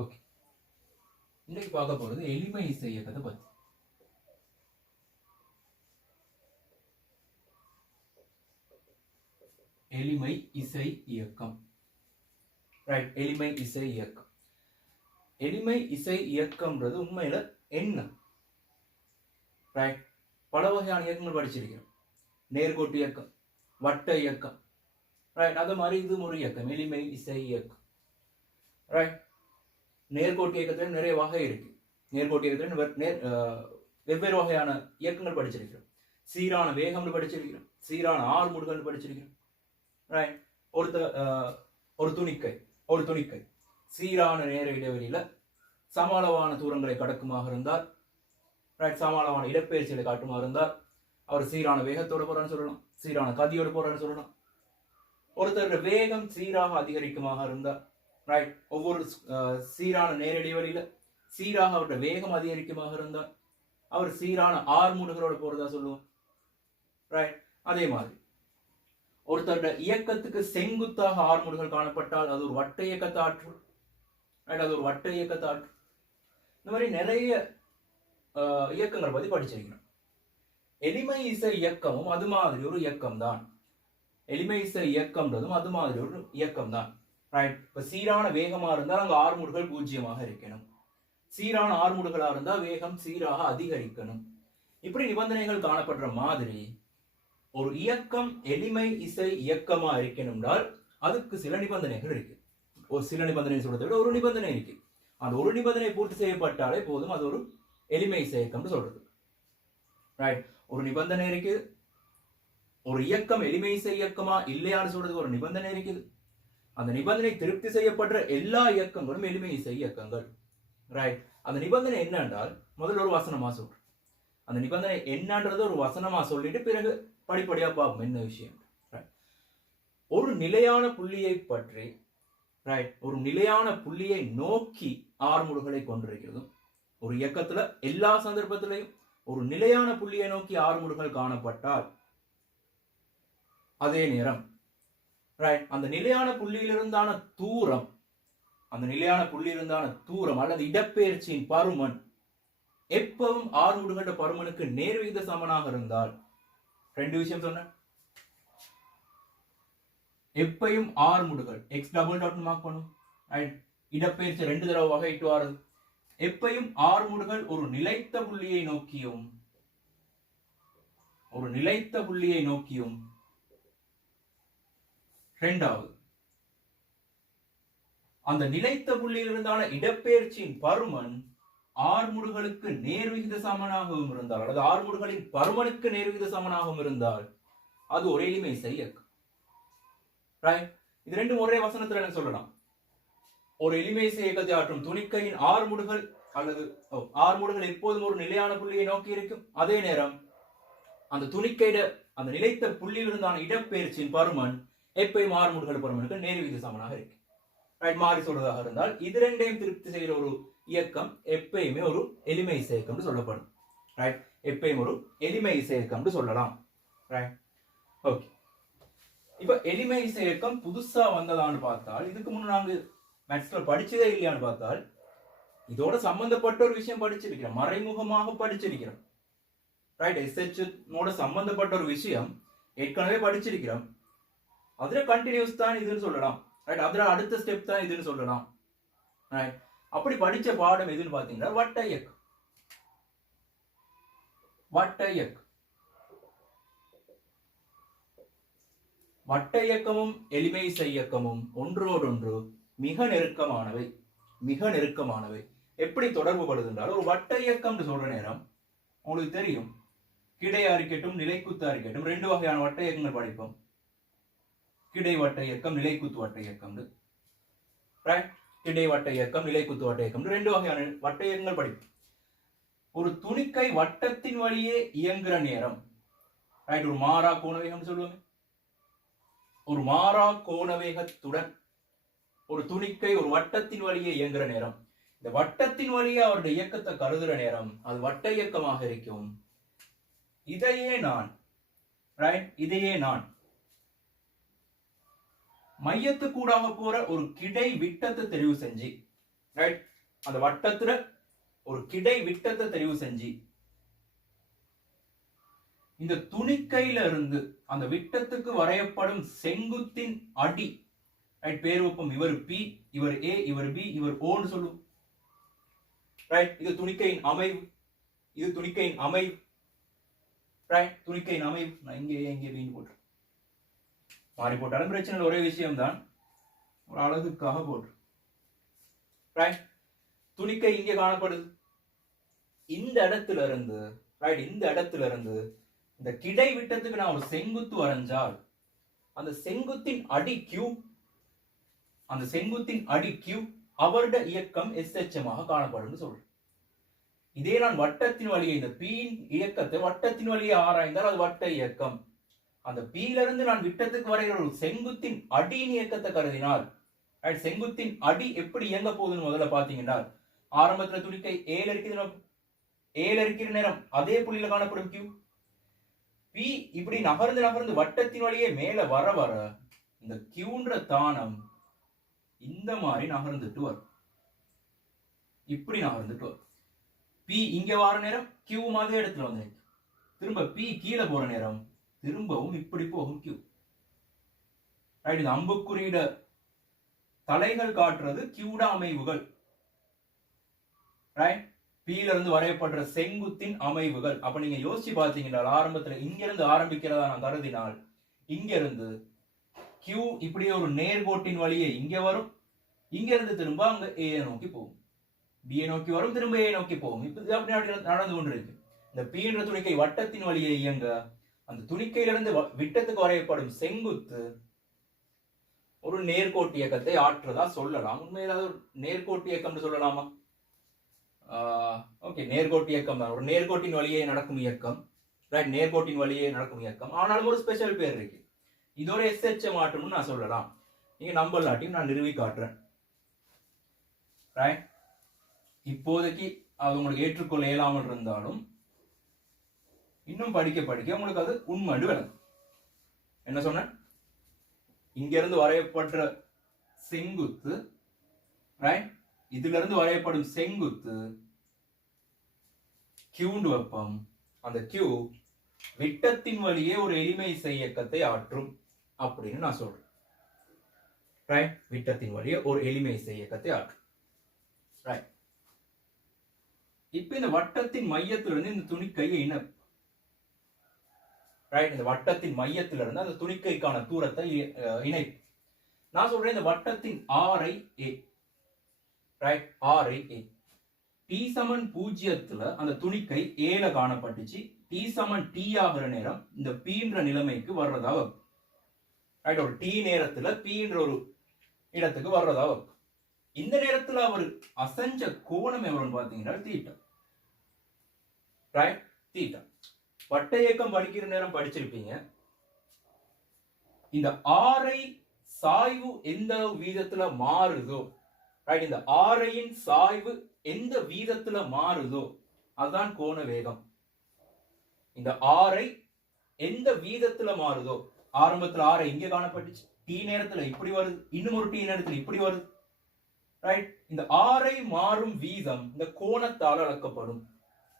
Okay, இன்னைக்கு பார்க்க போறது எளிமை இசை இயக்கத்தை பத்தி. எளிமை இசை இயக்கம். ரைட், எளிமை இசை இயக்கம். எளிமை இசை இயக்கம்ன்றது உண்மையில என்ன? ரைட், பல வகையான இயக்கங்கள் படிச்சிருக்கிறோம். நேர்கோட்டு இயக்கம், வட்ட இயக்கம். ரைட், அது மாதிரி இது ஒரு இயக்கம், எளிமை இசை இயக்கம். ரைட், நேர்கோட்டு இயக்கத்துல நிறைய வகை இருக்கு. நேர்கோட்டு இயக்கத்துல வெவ்வேறு வகையான இயக்கங்கள் படிச்சிருக்கிறோம். சீரான வேகம்னு படிச்சிருக்கிறோம், சீரான ஆறுமுடுகள் படிச்சிருக்கிறோம். ரைட், ஒரு துணிக்கை சீரான நேர இடைவெளியில சமளவான தூரங்களை கடக்குமாக இருந்தால், ரைட், சமளவான இடப்பெயர்ச்சிகளை காட்டுமாக இருந்தால் அவர் சீரான வேகத்தோட போறான்னு சொல்லலாம், சீரான கதியோட போறான்னு சொல்லலாம். ஒருத்தர் வேகம் சீராக அதிகரிக்குமாக இருந்தால், ரைட், ஒவ்வொரு சீரான நேர இடைவெளியில சீராக அவருடைய வேகம் அதிகரிக்குமாக இருந்தால் அவர் சீரான ஆறுமுடுகளோட போறதா சொல்லுவோம். ரைட், அதே மாதிரி ஒருத்தருடைய இயக்கத்துக்கு செங்குத்தாக ஆறுமுடுகள் காணப்பட்டால் அது ஒரு வட்ட இயக்கத்தாற்று. ரைட், அது ஒரு வட்ட இயக்கத்தாற்று. இந்த மாதிரி நிறைய இயக்கங்களை பத்தி படிச்சிருக்கணும். எளிமை இசை இயக்கமும் அது மாதிரி ஒரு இயக்கம் தான். எளிமை இசை இயக்கம்ன்றதும் அது மாதிரி ஒரு இயக்கம் தான். ரைட், இப்ப சீரான வேகமா இருந்தால் அங்க ஆறுமுடுகள் பூஜ்ஜியமாக இருக்கணும், சீரான ஆறுமுடுகளா இருந்தா வேகம் சீராக அதிகரிக்கணும். இப்படி நிபந்தனைகள் காணப்படுற மாதிரி ஒரு இயக்கம் எளிமை இசை இயக்கமா இருக்கணும்னால் அதுக்கு சில நிபந்தனைகள் இருக்கு. ஒரு சில நிபந்தனை சொல்றதை விட ஒரு நிபந்தனை இருக்கு. அந்த ஒரு நிபந்தனை பூர்த்தி செய்யப்பட்டாலே போதும் அது ஒரு எளிமை இசை இயக்கம்னு சொல்றது. ரைட், ஒரு நிபந்தனை இருக்கு. ஒரு இயக்கம் எளிமை இசை இயக்கமா இல்லையான்னு சொல்றதுக்கு ஒரு நிபந்தனை இருக்குது. அந்த நிபந்தனை திருப்தி செய்யப்படுற எல்லா இயக்கங்களும் எளிமை இசை இயக்கங்கள். ரைட், அந்த நிபந்தனை என்னென்றால் முதல்ல ஒரு வசனமா சொல்றேன். அந்த நிபந்தனை என்னன்றது ஒரு வசனமா சொல்லிட்டு பிறகு படிப்படியா பார்ப்போம் என்ன விஷயம். ஒரு நிலையான புள்ளியை பற்றி, ரைட், ஒரு நிலையான புள்ளியை நோக்கி ஆறுமுடுகளை கொண்டிருக்கிறதும், ஒரு இயக்கத்துல எல்லா சந்தர்ப்பத்திலையும் ஒரு நிலையான புள்ளியை நோக்கி ஆறுமுடுகள் காணப்பட்டால் அதே நேரம், ரைட், அந்த நிலையான புள்ளியிலிருந்தான தூரம், அந்த நிலையான புள்ளியிலிருந்தான தூரம் அல்லது இடப்பெயர்ச்சியின் பருமன் எப்பவும் ஆறுமுடுகள பருமனுக்கு நேர்விகித சமனாக இருந்தால், ரெண்டு விஷயம் சொன்னேன். எப்பயும் ஆறுமுடுகள் எக்ஸ் டபுள் டாட் மார்க் பண்ணும். ரைட், இடப்பெயர்ச்சி ரெண்டு தடவை வகையிட்டு வாருது. எப்பயும் ஆறுமுடுகள் ஒரு நிலைத்த புள்ளியை நோக்கியும் இரண்டாவது அந்த நிலைத்த புள்ளியில் இருந்தான இடப்பெயர்ச்சியின் பருமன் ஆறுமுடுகளுக்கு நேர்விகித சமனாகவும் இருந்தால், அல்லது ஆறுமுடுகளின் பருமனுக்கு நேர்விகித சமனாகவும் இருந்தால் அது ஒரு எளிமை இசை இயக்கம். ரைட், இது ரெண்டும் ஒரே வசனத்துல எனக்கு சொல்லலாம். ஒரு எளிமை இசை இயக்கத்தை ஆற்றும் துணிக்கையின் ஆறுமுடுகள் அல்லது ஆறுமுடுகள் எப்போதும் ஒரு நிலையான புள்ளியை நோக்கி இருக்கும். அதே நேரம் அந்த துணிக்கையிட அந்த நிலைத்த புள்ளியில் இருந்தான இடப்பெயர்ச்சியின் பருமன் எப்பயும் ஆறுமுடுகள் பருமனுக்கு நேர்விகித சமனாக இருக்கு. ரைட், மாறி சொல்றதாக இருந்தால் இது ரெண்டையும் திருப்தி செய்கிற ஒரு இயக்கம் எப்பயுமே ஒரு எளிமை இசை இயக்கம் சொல்லப்படும். ரைட், எப்பயும் ஒரு எளிமை இசை இயக்கம் சொல்லலாம். Right, okay. இப்ப எளிமை இசை இயக்கம் புதுசா வந்ததான்னு பார்த்தால், இதுக்கு முன்ன நாங்க மேத்ஸ்ல படிச்சதே இல்லையான்னு பார்த்தால் இதோட சம்பந்தப்பட்ட ஒரு விஷயம் படிச்சிருக்கிறோம், மறைமுகமாக படிச்சிருக்கிறோம். ரைட், எஸ்ஹெச் சம்பந்தப்பட்ட ஒரு விஷயம் ஏற்கனவே படிச்சிருக்கிறோம். அதுல கண்டினியூஸ் தான் இதுன்னு சொல்லலாம். ரைட், அதுல அடுத்த ஸ்டெப் தான் இதுன்னு சொல்லலாம். ரைட், அப்படி படிச்ச பாடம் எதுன்னு பாத்தீங்கன்னா வட்ட இயக்கம். வட்ட இயக்கமும் எளிமை இசை இயக்கமும் ஒன்றோடொன்று மிக நெருக்கமானவை. எப்படி தொடர்பு படுதுன்றால், ஒரு வட்ட இயக்கம் சொல்ற நேரம் உங்களுக்கு தெரியும், கிடையா இருக்கட்டும் நிலைக்குத்தா இருக்கட்டும், ரெண்டு வகையான வட்ட இயக்கங்கள் படிப்போம். கிடை வட்ட இயக்கம், நிலைக்குத்து வட்ட இயக்கம். ரைட், கிடை வட்ட இயக்கம், நிலைக்குத்து வட்ட இயக்கம், ரெண்டு வகையான வட்ட இயக்கங்கள் படிப்போம். ஒரு துணிக்கை வட்டத்தின் வழியே இயங்குற நேரம், ரைட், ஒரு மாறா கோணவேகம் சொல்லுவோம். ஒரு மாறா கோணவேகத்துடன் ஒரு துணிக்கை ஒரு வட்டத்தின் வழியே இயங்குற நேரம், இந்த வட்டத்தின் வழியே அவருடைய இயக்கத்தை கருதுற நேரம் அது வட்ட இயக்கமாக இருக்கும். இதையே நான் மையத்துக்கூடாக போற ஒரு கிடை விட்டத்தை தெரிவு செஞ்சு, ரைட், அந்த வட்டத்துல ஒரு கிடை விட்டத்தை தெரிவு செஞ்சு இந்த துணிக்கையில இருந்து அந்த விட்டத்துக்கு வரையப்படும் செங்குத்தின் அடி ரைட் பேர் வைப்போம். இவர் பி, இவர் ஏ, இவர் பி, இவர் ஓன்னு சொல்லுவோம். ரைட் இது துணிக்கையின் அமைவு, இது துணிக்கையின் அமைவு. ரைட் துணிக்கையின் அமைவு. நான் இங்கே வீண் போட்டு மாறி போட்டாலும் பிரச்சனை ஒரே விஷயம் தான், ஒரு அழகுக்காக போட்டு. ரைட் துணிக்கை இங்கே காணப்படுது. இந்த இடத்துல இருந்து ரைட் இந்த இடத்துல இருந்து இந்த கிடை விட்டத்துக்கு நான் ஒரு செங்குத்து வரைஞ்சால் அந்த செங்குத்தின் அடி கியூ, அந்த செங்குத்தின் அடி கியூ அவருடைய இயக்கம் எஸ்எச்எமாக காணப்படும் சொல்றேன். இதே நான் வட்டத்தின் வழியை இந்த பி இயக்கத்தை வட்டத்தின் வழியை ஆராய்ந்தால் அது வட்ட இயக்கம். அந்த பீல இருந்து நான் விட்டத்துக்கு வரைகிற ஒரு செங்குத்தின் அடியின் இயக்கத்தை கருதினால் செங்குத்தின் அடி எப்படி இயங்க போகுதுன்னு முதல்ல பாத்தீங்கன்னா ஆரம்பத்துல துணிக்கை ஏல இருக்கிற நேரம் அதே புள்ளியில காணப்படும் கியூ. பி இப்படி நகர்ந்து நகர்ந்து வட்டத்தின் வழியே மேல வர வர இந்த கியூன்ற தானம் இந்த மாதிரி நகர்ந்துட்டு வரும், இப்படி நகர்ந்துட்டு வரும். பி இங்க வர நேரம் கியூ மாதிரி இடத்துல வந்து திரும்ப பி கீழே போற நேரம் திரும்பவும் இப்படி போகும் கியூ. ரைட் இந்த அம்புக்குறியிட தலைகள் காட்டுறது கியூட அமைவுகள். ரைட் பீல இருந்து வரையப்படுற செங்குத்தின் அமைவுகள். அப்ப நீங்க யோசிச்சு பாத்தீங்கன்னா ஆரம்பத்துல இங்க இருந்து ஆரம்பிக்கிறதா நான் கருதினால் இங்க இருந்து கியூ இப்படியே ஒரு நேர்கோட்டின் வழியே இங்க வரும், இங்க இருந்து திரும்ப அங்க ஏ நோக்கி போகும், பி நோக்கி வரும், திரும்ப ஏ நோக்கி போகும். இப்ப அப்படி நடந்து கொண்டிருக்கு. இந்த பி என்ற துணிக்கை வட்டத்தின் வழியே இயங்க அந்த துணிக்கையிலிருந்து விட்டத்துக்கு வரையப்படும் செங்குத்து ஒரு நேர்கோட்டு இயக்கத்தை ஆற்றுறதா சொல்லலாம். உண்மையில அது ஒரு நேர்கோட்டு இயக்கம் சொல்லலாமா? ஓகே, நேர்கோட்டு இயக்கம் தான், ஒரு நேர்கோட்டின் வழியே நடக்கும் இயக்கம். ரைட் நேர்கோட்டின் வழியே நடக்கும் இயக்கம். ஆனாலும் ஒரு ஸ்பெஷல் பேர் இருக்கு, இதோட எஸ்எச்எம் ஆற்றணும்னு நான் சொல்லலாம். நீங்க நம்பலாட்டியும் நான் நிறுவி காட்டுறேன். ரைட் இப்போதைக்கு அது உங்களுக்கு ஏற்றுக்கொள்ள இயலாமல் இருந்தாலும் இன்னும் படிக்க படிக்க உங்களுக்கு அது உண்மைண்டு விளங்கும். என்ன சொன்ன? இங்க இருந்து வரையப்படுற செங்குத்து ரைட் இதுல இருந்து வரையப்படும் செங்குத்து கியூண்டு வெப்பம். அந்த கியூ விட்டத்தின் வழியே ஒரு எளிமை இயக்கத்தை ஆற்றும் அப்படின்னு நான் சொல்றேன். ரைட் விட்டத்தின் வழியே ஒரு எளிமை இயக்கத்தை ஆற்றும். ரைட் இப்ப இந்த வட்டத்தின் மையத்திலிருந்து இந்த துணிக்கையை ரைட் இந்த வட்டத்தின் மையத்திலிருந்து அந்த துணிக்கைக்கான தூரத்தை இணைப்பு. நான் சொல்றேன் இந்த வட்டத்தின் ஆரை ஏ. ரைட் ஆரை ஏ. டி சமன் 0 அந்த துணிக்கை ஏல காணப்பட்டுச்சு. டி சமன் டி ஆகிற நேரம் இந்த பீன்ற நிலைமைக்கு வர்றதா வைக்கும். ரைட் ஒரு டி நேரத்துல பீன்ற ஒரு இடத்துக்கு வர்றதா வைக்கும். இந்த நேரத்துல அவர் அசஞ்ச கோணம் எவ்வளவுன்னு பாத்தீங்கன்னா தீட்டா. Right theta. வட்ட இயக்கம் படிக்கிற நேரம் படிச்சிருப்பீங்க. இந்த ஆரை சாய்வு எந்த வீதத்துல மாறுதோ ரைட் இந்த ஆரையின் சாய்வு எந்த வீதத்துல மாறுதோ அதுதான் கோண வேகம். இந்த ஆரை எந்த வீதத்துல மாறுதோ ஆரம்பத்துல ஆரை இங்க காணப்பட்டுச்சு, டி நேரத்துல இப்படி வருது, இன்னும் ஒரு டி நேரத்துல இப்படி வருது. ரைட் இந்த ஆரை மாறும் வீதம் இந்த கோணத்தால் அளக்கப்படும்.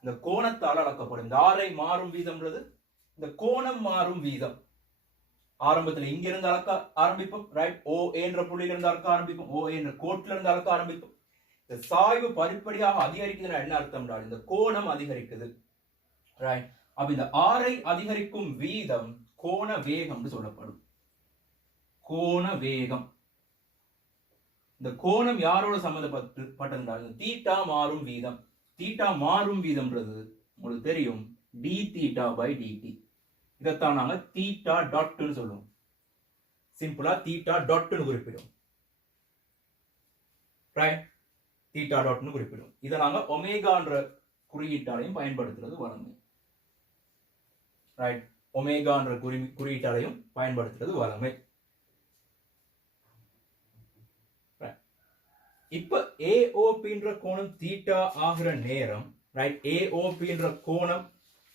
இந்த கோணத்தால் அளக்கப்படும். இந்த ஆரை மாறும் வீதம்ன்றது இந்த கோணம் மாறும் வீதம். ஆரம்பத்துல இங்க இருந்து அளக்க ஆரம்பிப்போம். ரைட் ஓ என்ற புள்ளியில இருந்து அளக்க ஆரம்பிப்போம், ஓ என்ற கோட்டில இருந்து அளக்க ஆரம்பிப்போம். இந்த சாய்வு படிப்படியாக அதிகரிக்குதுன்னா என்ன அர்த்தம்? இந்த கோணம் அதிகரிக்குது. ரைட் அப்ப இந்த ஆரை அதிகரிக்கும் வீதம் கோண வேகம் சொல்லப்படும். கோண வேகம். இந்த கோணம் யாரோட சம்பந்தப்பட்டிருந்தால் தீட்டா மாறும் வீதம். தீட்டா மாறும் வீதம்ன்றது உங்களுக்கு தெரியும் டி தீட்டா பை டிடி. இதைத்தான் நாங்க தீட்டா டாட்னு சொல்லுவோம். சிம்பிளா தீட்டா டாட்னு குறிப்பிடும். ரைட் தீட்டா டாட்னு குறிப்பிடும். இதை நாங்க ஒமேகான்ற குறியீட்டாலையும் பயன்படுத்துறது வழங்கும். ரைட் ஒமேகான்ற குறியீட்டாலையும் பயன்படுத்துறது வழமை. இப்ப ஏஓபின்ற கோணம் தீட்டா ஆகிற நேரம் ரைட் ஏஓபின்ற கோணம்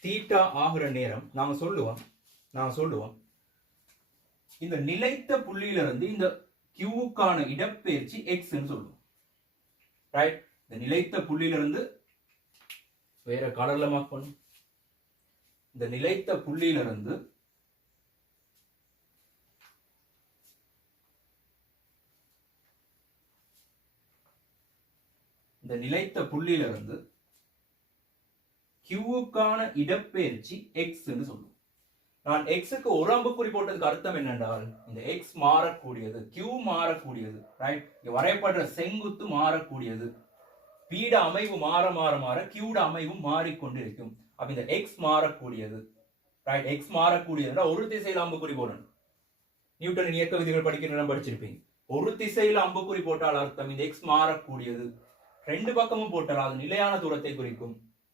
தீட்டா ஆகிற நேரம் நாங்க சொல்லுவோம் இந்த நிலைத்த புள்ளியிலிருந்து இந்த கியூவுக்கான இடப்பெயர்ச்சி எக்ஸ் சொல்லுவோம். ரைட் இந்த நிலைத்த புள்ளியிலிருந்து வேற கலர்ல மார்க் பண்ணும். இந்த நிலைத்த புள்ளியிலிருந்து இந்த நிலைத்த புள்ளியிலிருந்து கியூவுக்கான இடப்பெயர்ச்சி எக்ஸ் என்று சொல்லுவோம். நான் எக்ஸுக்கு ஒரு அம்புக்குறி போட்டதுக்கு அர்த்தம் என்னென்றால் இந்த எக்ஸ் மாறக்கூடியது, கியூ மாறக்கூடியது, ரைட்? வரையப்படுற செங்குத்து மாறக்கூடியது, பீட அமைவு மாற மாற மாற கியூட அமைவும் மாறிக்கொண்டிருக்கும். அப்ப இந்த எக்ஸ் மாறக்கூடியது, ரைட்? எக்ஸ் மாறக்கூடியது ஒரு திசையில அம்புக்குறி போடணும். நியூட்டனின் இயக்க விதிகள் படிக்கிற படிச்சிருப்பீங்க. ஒரு திசையில அம்புக்குறி போட்டால் அர்த்தம் இந்த எக்ஸ் மாறக்கூடியது. ரெண்டு பக்கமும் போட்டால் அது நிலையான தூரத்தை குறிக்கும்,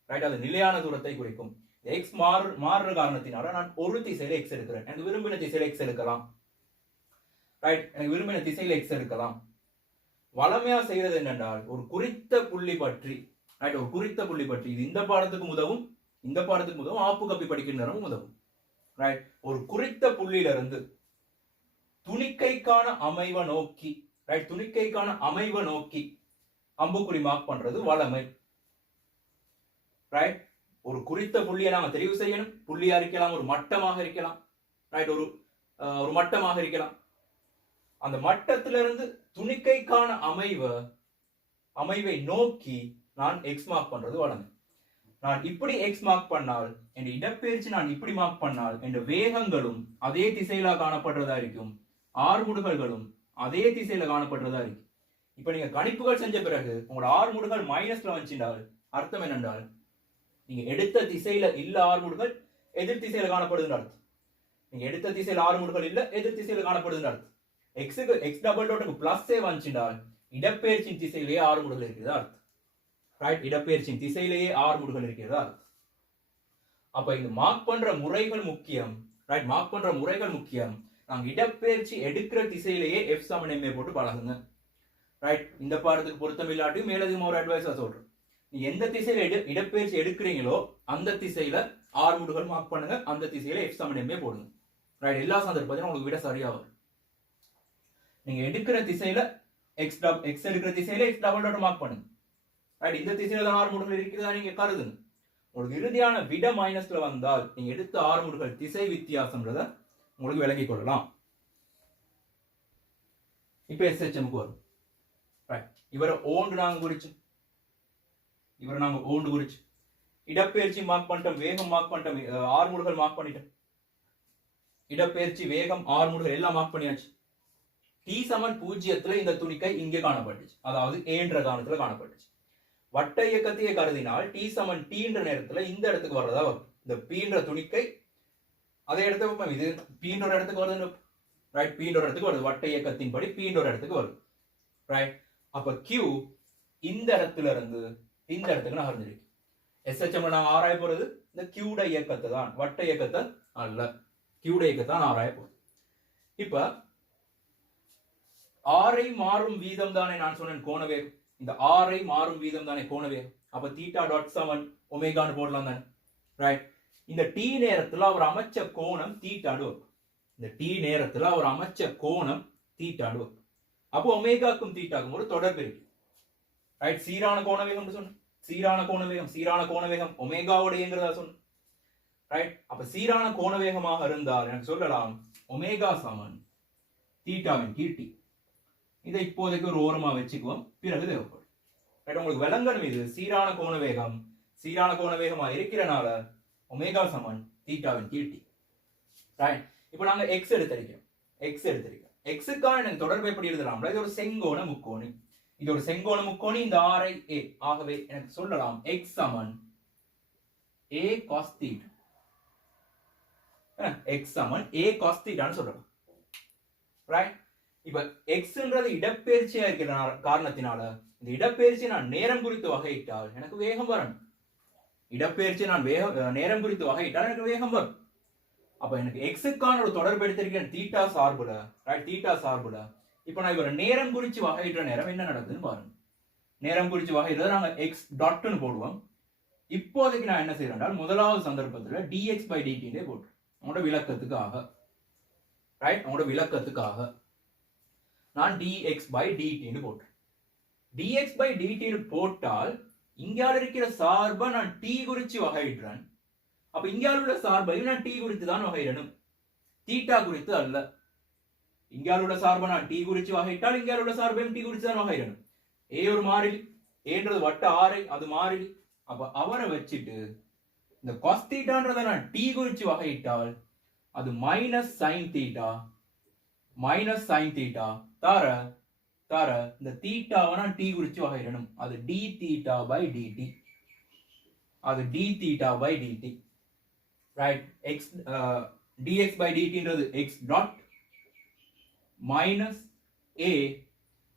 ரைட்? அது நிலையான தூரத்தை குறிக்கும். எக்ஸ் மாறுற காரணத்தினால நான் ஒரு திசையில எக்ஸ் எடுக்கிறேன். எனக்கு விரும்பின திசையில எக்ஸ் எடுக்கலாம், ரைட்? எனக்கு விரும்பின திசையில எக்ஸ் எடுக்கலாம். வளமையா செய்யறது என்னென்றால் ஒரு குறித்த புள்ளி பற்றி, ரைட்? ஒரு குறித்த புள்ளி பற்றி இது இந்த பாடத்துக்கு உதவும், இந்த பாடத்துக்கு உதவும், ஆப்பு கப்பி படிக்கின்றனும் உதவும், ரைட்? ஒரு குறித்த புள்ளியிலிருந்து துணிக்கைக்கான அமைவை நோக்கி, ரைட்? துணிக்கைக்கான அமைவை நோக்கி அம்புக்குறி மார்க் பண்றது வளமை, ரைட்? ஒரு குறித்த புள்ளியை நாம தெரிவு செய்யணும். புள்ளியா இருக்கலாம், ஒரு மட்டமாக இருக்கலாம், ரைட்? ஒரு மட்டமாக இருக்கலாம். அந்த மட்டத்திலிருந்து துணிக்கைக்கான அமைவை நோக்கி நான் எக்ஸ் மார்க் பண்றது வளமை. நான் இப்படி எக்ஸ் மார்க் பண்ணால், என் இடப்பெயர்ச்சி நான் இப்படி மார்க் பண்ணால், என் வேகங்களும் அதே திசையில காணப்படுறதா இருக்கும், ஆறுமுடுகளும் அதே திசையில காணப்படுறதா இருக்கும். இப்ப நீங்க கணிப்புகள் செஞ்ச பிறகு உங்களோட ஆறுமுடுகள் மைனஸ்ல வந்துட்டால் அர்த்தம் என்னென்றால் நீங்க எடுத்த திசையில இல்ல ஆறுமுடுகள் எதிர் திசையில காணப்படுதுன்னு அர்த்தம். நீங்க எடுத்த திசையில ஆறுமுடுகள் இல்ல எதிர் திசையில காணப்படுதுன்னு அர்த்தம். எக்ஸுக்கு எக்ஸ் டபுள் டாட்டுக்கு பிளஸ் வந்துட்டால் இடப்பெயர்ச்சியின் திசையிலேயே ஆறுமுடுகள் இருக்கிறதா அர்த்தம், ரைட்? இடப்பெயர்ச்சியின் திசையிலேயே ஆறுமுடுகள் இருக்கிறதா அர்த்தம். அப்ப இந்த மார்க் பண்ற முறைகள் முக்கியம், ரைட்? மார்க் பண்ற முறைகள் முக்கியம். நாங்க இடப்பெயர்ச்சி எடுக்கிற திசையிலேயே எஃப் சமன் எம்ஏ போட்டு பழகுங்க, ரைட்? இந்த பாடத்துக்கு பொருத்தம் இல்லாட்டியும் மேலதிகமா ஒரு அட்வைஸா சொல்றேன். நீ எந்த திசையில இடப்பெயர்ச்சி எடுக்கிறீங்களோ அந்த திசையில ஆறுமுடுகள் மார்க் பண்ணுங்க, அந்த திசையில எஃப் சமன் எம்ஏ போடுங்க, ரைட்? எல்லா சந்தர்ப்பத்திலும் உங்களுக்கு விட சரியா வரும். நீங்க எடுக்கிற திசையில எக்ஸ் எடுக்கிற திசையில எக்ஸ் டபுள் டாட் மார்க் பண்ணுங்க, ரைட்? இந்த திசையில தான் ஆறுமுடுகள் இருக்கிறதா நீங்க கருதுங்க. உங்களுக்கு இறுதியான விட மைனஸ்ல வந்தால் நீங்க எடுத்த ஆறுமுடுகள் திசை வித்தியாசம்ன்றத உங்களுக்கு விளங்கிக் கொள்ளலாம். இப்ப எஸ்ஹெச்எம்க்கு வரும், ரைட்? இவரை ஓண்டு நாங்க குறிச்சு, இவரை நாங்க ஓண்டு குறிச்சு இடப்பெயர்ச்சி மார்க் பண்ணிட்டோம், வேகம் மார்க் பண்ணிட்டோம், ஆறுமுடுகள் மார்க் பண்ணிட்டோம். இடப்பெயர்ச்சி, வேகம், ஆறுமுடுகள் எல்லாம் மார்க் பண்ணியாச்சு. டி சமன் 0 இந்த துணிக்கை இங்கே காணப்பட்டுச்சு, அதாவது ஏன்ற காலத்துல காணப்பட்டுச்சு. வட்ட இயக்கத்தையே கருதினால் டி சமன் டீன்ற நேரத்துல இந்த இடத்துக்கு வர்றதா வரும். இந்த பீன்ற துணிக்கை அதே இடத்துக்கு இது பீன்ற ஒரு இடத்துக்கு வருது, ரைட்? பீன்ற ஒரு இடத்துக்கு வருது, வட்ட இயக்கத்தின் படி பீன்ற ஒரு இடத்துக்கு வருது, ரைட்? அப்ப கியூ இந்த இடத்துல இருந்து இந்த இடத்துக்கு நகர்ந்திருக்கு. எஸ்ஹெச்எம் நாங்க ஆராய போறது இந்த கியூட இயக்கத்தை தான், வட்ட இயக்கத்தை அல்ல, கியூட இயக்கத்தை தான் ஆராய போறது. இப்ப ஆரை மாறும் வீதம் தானே நான் சொன்னேன் கோணவேகம், இந்த ஆரை மாறும் வீதம் தானே கோணவேகம். அப்ப தீட்டா டாட் சமன் ஒமேகான்னு போடலாம் தானே, ரைட்? இந்த டி நேரத்துல அவர் அமைச்ச கோணம் தீட்டாடு வரும். இந்த டி நேரத்துல அவர் அமைச்ச கோணம் தீட்டாடு வரும். அப்போ ஒமேகாக்கும் தீட்டாக்கும் ஒரு தொடர்பு இருக்கு, ரைட்? சீரான கோணவேகம் சொன்ன, சீரான கோணவேகம் ஒமேகாவுடையங்கிறதா சொன்ன, ரைட்? அப்ப சீரான கோணவேகமாக இருந்தால் எனக்கு சொல்லலாம் ஒமேகா சமன் தீட்டாவின் கீழ் டி. இதை இப்போதைக்கு ஒரு ஓரமா வச்சுக்குவோம், பிறகு தேவைப்படும், ரைட்? உங்களுக்கு விளங்கணும் இது சீரான கோணவேகமா இருக்கிறனால ஒமேகா சமன் தீட்டாவின் கீழ் டி, ரைட்? இப்போ நாங்க எக்ஸ் எடுத்திருக்கோம், எக்ஸுக்கான எனக்கு தொடர்பு எப்படி எழுதலாம்? இது ஒரு செங்கோண முக்கோணி, இது ஒரு செங்கோண முக்கோணி, இந்த ஆரை ஏ. ஆகவே எனக்கு சொல்லலாம் எக்ஸ் சமன் ஏ காஸ் தீட்டா, எக்ஸ் சமன் ஏ காஸ் தீட்டான்னு சொல்லலாம், ரைட்? இப்ப எக்ஸ்ன்றது இடப்பெயர்ச்சியா இருக்கிற காரணத்தினால இந்த இடப்பெயர்ச்சி நான் நேரம் குறித்து வகையிட்டால் எனக்கு வேகம் வரணும். இடப்பெயர்ச்சி நான் நேரம் குறித்து வகையிட்டால் எனக்கு வேகம் வரும். அப்ப எனக்கு எக்ஸுக்கான ஒரு தொடர்பு எடுத்திருக்கேன் தீட்டா சார்புல, ரைட்? தீட்டா சார்புல இப்ப நான் இவர நேரம் குறிச்சு வகையிடுற நேரம் என்ன நடக்குதுன்னு பாருங்க. நேரம் குறிச்சு வகையிடுறது நாங்க எக்ஸ் டாட்னு போடுவோம். இப்போதைக்கு நான் என்ன செய்யறேன், முதலாவது சந்தர்ப்பத்துல dx by dt போட்டுறேன், உங்களோட விளக்கத்துக்காக, ரைட்? உங்களோட விளக்கத்துக்காக நான் dx by dt போட்டுறேன், dx by dt போட்டால் இங்கால இருக்கிற சார்பை நான் t குறிச்சு வகையிடுறேன். அப்ப இங்கால உள்ள சார்பையும் நான் t குறித்து தான் வகையிடணும், தீட்டா குறித்து அல்ல. இங்கால உள்ள சார்பை நான் t குறிச்சு வகையிட்டால் இங்கால உள்ள சார்பையும் t குறித்து தான் வகையிடணும். a ஒரு மாறிலி, ஏன்றது வட்ட ஆரை, அது மாறிலி. அப்ப அவரை வச்சுட்டு இந்த cos தீட்டான்றதை நான் t குறிச்சு வகையிட்டால் அது minus sin theta, minus sin theta தார இந்த தீட்டாவை நான் t குறிச்சு வகையிடணும். அது d தீட்டா by dt, அது d theta by dt. Right, x dx by dt ன்றது x dot minus a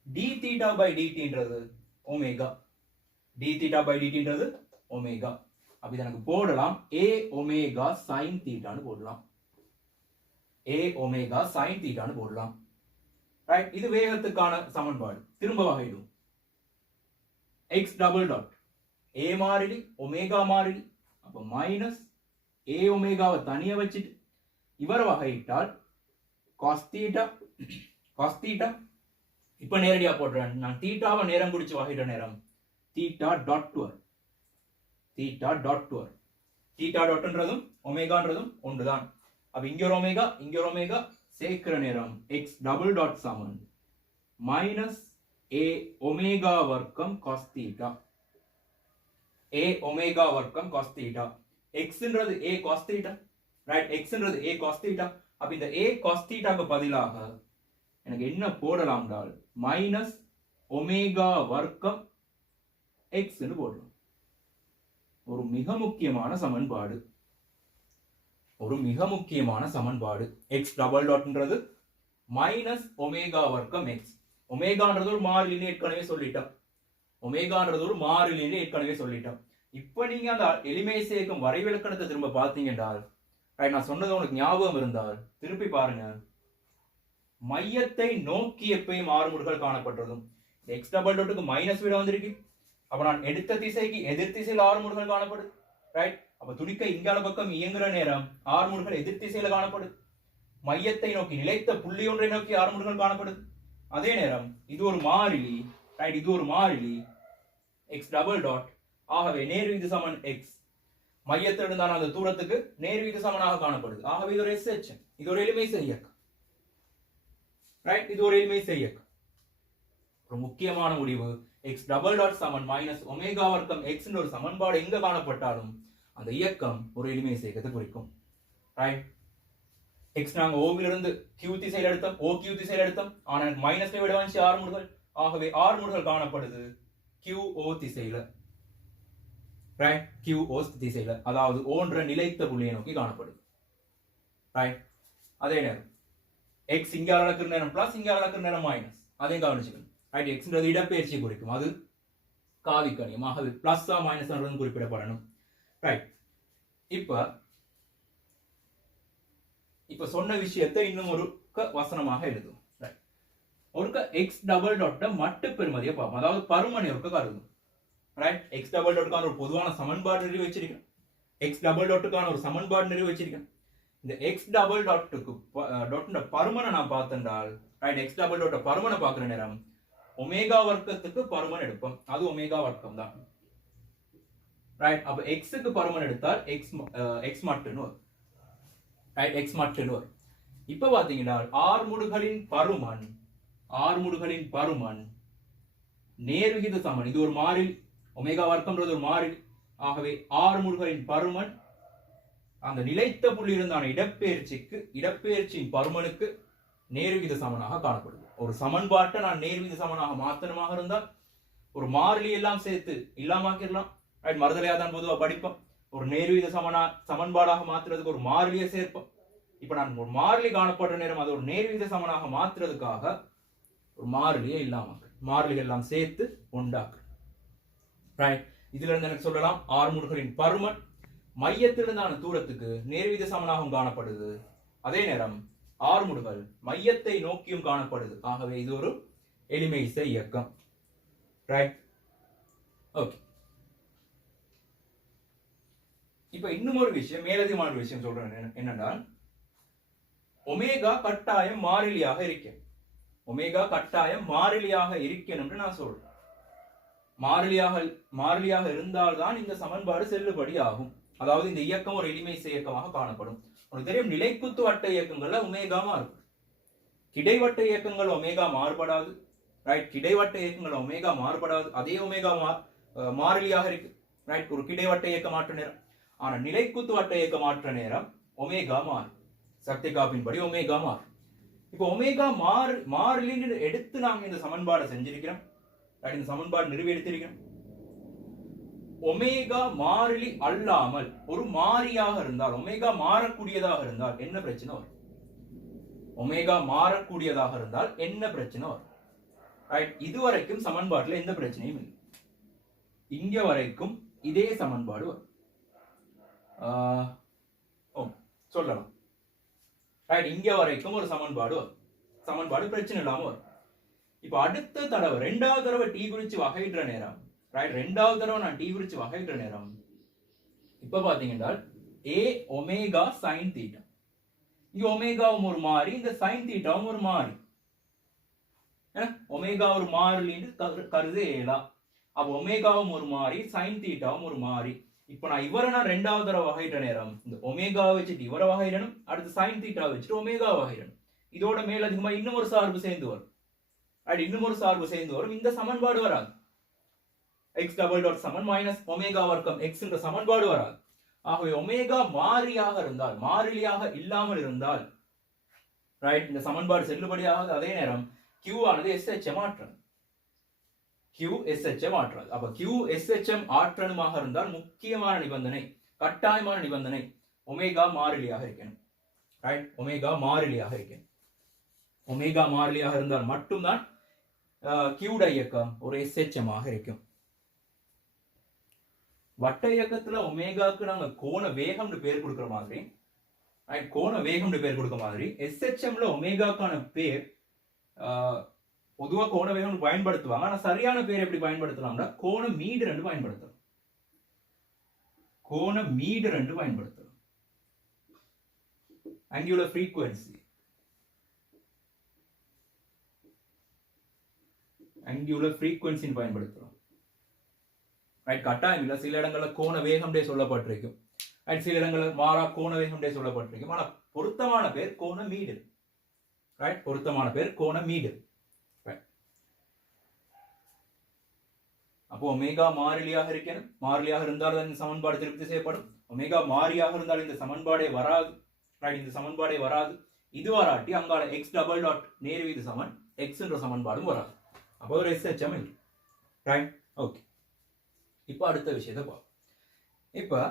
d theta by dt ன்றது omega, d theta by dt ன்றது ஒமேகா. அப்ப இத எனக்கு போடலாம் a ஒமேகா sin தீட்டான்னு போடலாம், a ஒமேகா sin தீட்டான்னு போடலாம். ரைட், இது வேகத்துக்கான சமன்பாடு. திரும்ப வகையிடும் x டபுள் டாட் a மாறிலி ஒமேகா மாறிலி, அப்ப மைனஸ் a ஒமேகாவை தனியா வச்சுட்டு இவரை வகையிட்டால் cos தீட்டா, cos தீட்டா. இப்ப நேரடியா போடுறேன், நான் தீட்டாவை நேரம் குறிச்சு வகையிட நேரம் தீட்டா டாட் டுவர், தீட்டா டாட் டுவர். தீட்டா டாட்ன்றதும் ஒமேகான்றதும் ஒன்றுதான். அப்ப இங்க ஒரு ஒமேகா, இங்க ஒரு ஒமேகா சேர்க்கிற நேரம் x டபுள் டாட் சமன் மைனஸ் a ஒமேகா வர்க்கம் cos தீட்டா, a ஒமேகா வர்க்கம் cos தீட்டா. xன்றது a cos தீட்டா, ரைட், xன்றது a cos தீட்டா. அப்ப இந்த a cos தீட்டாக்கு பதிலாக எனக்கு என்ன போடலாம் என்றால் மைனஸ் ஒமேகா வர்க்கம் x ன்னு போடலாம். ஒரு மிக முக்கியமான சமன்பாடு, ஒரு மிக முக்கியமான சமன்பாடு. x டபுள் டாட்ன்றது மைனஸ் ஒமேகா வர்க்கம் x. ஒமேகான்றது ஒரு மாறிலின்னு ஏற்கனவே சொல்லிட்டோம், ஒமேகான்றது ஒரு மாறிலின்னு ஏற்கனவே சொல்லிட்டோம். இப்ப நீங்க அந்த எளிமை சேர்க்கும் வரைவிலக்கணத்தை திரும்ப பார்த்தீங்க என்றால், நான் சொன்னது உங்களுக்கு ஞாபகம் இருந்தால் திருப்பி பாருங்க, மையத்தை நோக்கி எப்பயும் ஆறுமுடுகள் காணப்பட்டதும் x டபுள் டாட்டுக்கு மைனஸ் விட வந்திருக்கு. அப்ப நான் எடுத்த திசைக்கு எதிர் திசையில் ஆறுமுடுகள் காணப்படுது, ரைட். அப்ப துடிக்க இங்கால பக்கம் இயங்குற நேரம் ஆறுமுடுகள் எதிர் திசையில காணப்படுது. மையத்தை நோக்கி நிலைத்த புள்ளி ஒன்றை நோக்கி ஆறுமுடுகள் காணப்படுது. அதே நேரம் இது ஒரு மாறிலி, ரைட், இது ஒரு மாறிலி x டபுள் டாட். ஆகவே நேர்வீது சமன் x, மையத்திலிருந்தான அந்த தூரத்துக்கு நேர்வீது சமனாக காணப்படுது. ஆகவே இது ஒரு SHM, இது ஒரு எளிமை செய்யக்கம், ரைட், இது ஒரு எளிமை செய்யக்கம். ஒரு முக்கியமான முடிவு, x டபுள் டாட் சமன் மைனஸ் ஒமேகா வர்க்கம் x ஒரு சமன்பாடு எங்க காணப்பட்டாலும் அந்த இயக்கம் ஒரு எளிமை செய்யக்கத்தை குறிக்கும், ரைட். x நாங்க ஓவிலிருந்து q திசையில் எடுத்தோம், OQ திசையில் எடுத்தோம். ஆனால் மைனஸ்ல விட வந்துச்சு ஆறுமுடுகள். ஆகவே ஆறுமுடுகள் காணப்படுது QO திசையில, ரைட், QO திசையில, அதாவது ஓன்ற நிலைத்த புள்ளியை நோக்கி காணப்படுது, ரைட். அதே நேரம் x இங்க நடக்கிற நேரம் பிளஸ், இங்க நடக்கிற நேரம் மைனஸ், அதையும் கவனிச்சுக்கணும், ரைட். xன்றது இடப்பெயர்ச்சியை குறிக்கும், அது காவிக்கணியம். ஆகவே பிளஸ் மைனஸ் குறிப்பிடப்படணும், ரைட். இப்ப சொன்ன விஷயத்தை இன்னும் ஒரு வசனமாக எழுதும், ரைட். ஒருக்க x டபுள் டாட் மட்டு பெருமதியை பார்ப்போம், அதாவது பருமனை ஒருக்க கருதும், ரைட். x டபுள் டாட்டுக்கான ஒரு பொதுவான சமன்பாடு நிறுவி வச்சிருக்கேன், x டபுள் டாட்டுக்கான ஒரு சமன்பாடு நிறுவி வச்சிருக்கேன். இந்த x டபுள் டாட்டுக்கு டாட் பருமனை நான் பார்த்தென்றால், ரைட், x டபுள் டாட் பருமனை பார்க்கிற நேரம் ஒமேகா வர்க்கத்துக்கு பருமன் எடுப்போம், அது ஒமேகா வர்க்கம் தான், ரைட். அப்ப x க்கு பருமன் எடுத்தால் x மட்டுன்னு வரும், ரைட், x மட்டுன்னு வரும். இப்ப பாத்தீங்கன்னா ஆறுமுடுகளின் பருமன் நேர்விகித சமன், இது ஒரு மாறிலி, ஒமேகா வர்க்கம்ன்றது ஒரு மாறிலி. ஆகவே ஆறுமுடுகளின் பருமன் அந்த நிலைத்த புள்ளி இருந்தான இடப்பெயர்ச்சியின் பருமனுக்கு நேர்விகித சமனாக காணப்படுது. ஒரு சமன்பாட்டை நான் நேர்விகித சமனாக மாத்தனமாக இருந்தால் ஒரு மாறிலி எல்லாம் சேர்த்து இல்லாமக்கிடலாம், ரைட். மறுதலையா தான் பொதுவா படிப்போம். ஒரு நேர்விகித சமன்பாடாக மாத்துறதுக்கு ஒரு மாறிலியை சேர்ப்போம். இப்ப நான் ஒரு மாறிலி காணப்படுற நேரம் அது ஒரு நேர்விகித சமனாக மாத்துறதுக்காக ஒரு மாறிலியை இல்லாம மாறிலிகள் எல்லாம் சேர்த்து உண்டாக்கு, ரைட். இதுல இருந்து எனக்கு சொல்லலாம் ஆறுமுடுகளின் பருமன் மையத்திலிருந்தான தூரத்துக்கு நேர்விகித சமனாகவும் காணப்படுது. அதே நேரம் ஆறுமுடுகள் மையத்தை நோக்கியும் காணப்படுது. ஆகவே இது ஒரு எளிமை இசை இயக்கம், ரைட். ஓகே. இப்ப இன்னும் ஒரு விஷயம், மேலதிகமான விஷயம் சொல்றேன் என்னன்னா, ஒமேகா கட்டாயம் மாறிலியாக இருக்க, ஒமேகா கட்டாயம் மாறிலியாக இருக்கணும் என்று நான் சொல்றேன், மாறிலியாக இருந்தால்தான் இந்த சமன்பாடு செல்லுபடி ஆகும். அதாவது இந்த இயக்கம் ஒரு எளிமை இயக்கமாக காணப்படும். உங்களுக்கு தெரியும், நிலைக்குத்து வட்ட இயக்கங்கள்ல ஒமேகா மாறுபடும். கிடைவட்ட இயக்கங்கள் ஒமேகா மாறுபடாது. ரைட், கிடைவட்ட இயக்கங்கள் ஒமேகா மாறுபடாது. அதே ஒமேகா மாறிலியாக இருக்கு. ரைட், ஒரு கிடைவட்ட இயக்க மாற்ற நேரம். ஆனா நிலைக்குத்து வட்ட இயக்க மாற்ற நேரம் ஒமேகா மாறும். சக்திகாப்பின் படி ஒமேகா மாறும். இப்போ ஒமேகா மாறிலின்னு எடுத்து நாங்க இந்த சமன்பாடை செஞ்சிருக்கிறோம். இந்த சமன்பாடு நிறுவி எடுத்திருக்கிறோம். ஒமேகா மாறிலி அல்லாமல் ஒரு மாறியாக இருந்தால், ஒமேகா மாறக்கூடியதாக இருந்தால் என்ன பிரச்சனை வரும்? ஒமேகா மாறக்கூடியதாக இருந்தால் என்ன பிரச்சனை வரும்? ரைட், இதுவரைக்கும் சமன்பாட்டில் எந்த பிரச்சனையும் இல்லை. இங்க வரைக்கும் இதே சமன்பாடு வரும். சொல்லலாம். ரைட், இங்க வரைக்கும் ஒரு சமன்பாடு வரும். சமன்பாடு பிரச்சனை இல்லாம வரும். இப்ப அடுத்த தடவை ரெண்டாவது தடவை டி குறிச்சு வகையிடுற நேரம், ரைட், ரெண்டாவது தடவை நான் டி குறிச்சு வகையிடுற நேரம் இப்ப பாத்தீங்கன்னா ஏ ஒமேகா சைன் தீட்டா. இங்க ஒமேகாவும் ஒரு மாறி, இந்த சைன் தீட்டாவும் ஒரு மாறி. ஒமேகா ஒரு மாறிலின்னு கருது ஏலா. அப்ப ஒமேகாவும் ஒரு மாறி, சைன் தீட்டாவும் ஒரு மாறி. இப்ப நான் இவரை நான் ரெண்டாவது தடவை வகையிட்ட நேரம் இந்த ஒமேகாவை வச்சுட்டு இவரை வகையிடணும், அடுத்து சைன் தீட்டாவை வச்சுட்டு ஒமேகா வகையிடணும். இதோட மேல் அதிகமா இன்னும் ஒரு சார்பு சேர்ந்து வரும். இன்னும் ஒரு சார்பு சேர்ந்து வரும். இந்த சமன்பாடு வராது. x டபுள் டாட் சமன் மைனஸ் ஒமேகா வர்க்கம் x என்ற சமன்பாடு வராது. ஆகவே ஒமேகா மாறியாக இருந்தால், மாறிலியாக இல்லாமல் இருந்தால், ரைட், இந்த சமன்பாடு செல்லுபடியாகாது. அதே நேரம் q ஆனது SHM ஆற்றல். q SHM ஆற்றல். அப்ப q SHM ஆற்றலுமாக இருந்தால் முக்கியமான நிபந்தனை, கட்டாயமான நிபந்தனை, ஒமேகா மாறிலியாக இருக்கணும். ரைட், ஒமேகா மாறிலியாக இருக்கணும். ஒமேகா மாறிலியாக இருந்தால் மட்டும்தான் கியூட இயக்கம் ஒரு SHM ஆக இருக்கும். வட்ட இயக்கத்துல ஒமேகாக்கு நாங்க கோண வேகம்னு பேர் கொடுக்கிற மாதிரி, கோண வேகம்னு பேர் கொடுக்க மாதிரி SHMல ஒமேகாக்கான பேர் பொதுவா கோண வேகம் பயன்படுத்துவாங்க. ஆனா சரியான பேர் எப்படி பயன்படுத்தலாம்னா கோண மீடர் என்று பயன்படுத்தலாம். கோண மீடர் என்று பயன்படுத்தலாம். ஆங்குலர் ஃப்ரீக்வன்சி, ஆங்குலர் ஃப்ரீக்வன்சின்னு பயன்படுத்துறோம். ரைட், கட்டாயம் இல்லை. சில இடங்கள்ல கோண வேகம் சொல்லப்பட்டிருக்கும். ரைட், சில இடங்கள்ல மாறா கோண வேகம் சொல்லப்பட்டிருக்கும். ஆனா பொருத்தமான பேர் கோண மீடு. ரைட், பொருத்தமான பேர் கோண மீடு. அப்போ ஒமேகா மாறிலியாக இருக்கணும். மாறிலியாக இருந்தால் இந்த சமன்பாடு திருப்தி செய்யப்படும். ஒமேகா மாறியாக இருந்தால் இந்த சமன்பாடே வராது. ரைட், இந்த சமன்பாடே வராது. இது வராட்டி அங்கால x டபுள் டாட் நேர் வீத சமன் x என்ற சமன்பாடும் வராது. அப்போ ஒரு SHM இல்லை. Right, okay. இப்ப அடுத்த விஷயத்தை பார்ப்போம். இப்ப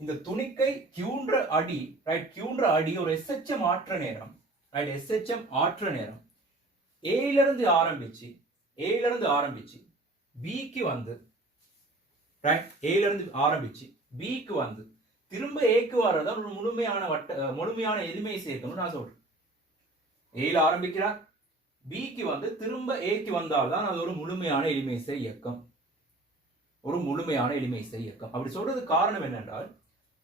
இந்த துணிக்கை கியூன்ற அடி, ரைட், கியூன்ற அடி ஒரு SHM ஆற்ற நேரம், ரைட், SHM ஆற்ற நேரம் ஏல இருந்து ஆரம்பிச்சு பிக்கு வந்து, ரைட், ஏல இருந்து ஆரம்பிச்சு பிக்கு வந்து திரும்ப ஏக்கு வர்றதா ஒரு முழுமையான எளிமை சேர்க்கணும் நான் சொல்றேன். ஏல ஆரம்பிக்கிறார், பிக்கு வந்து திரும்ப ஏக்கு வந்தால்தான் அது ஒரு முழுமையான எளிமைசை இயக்கம். ஒரு முழுமையான எளிமைசை இயக்கம். அப்படி சொல்றது காரணம் என்னென்றால்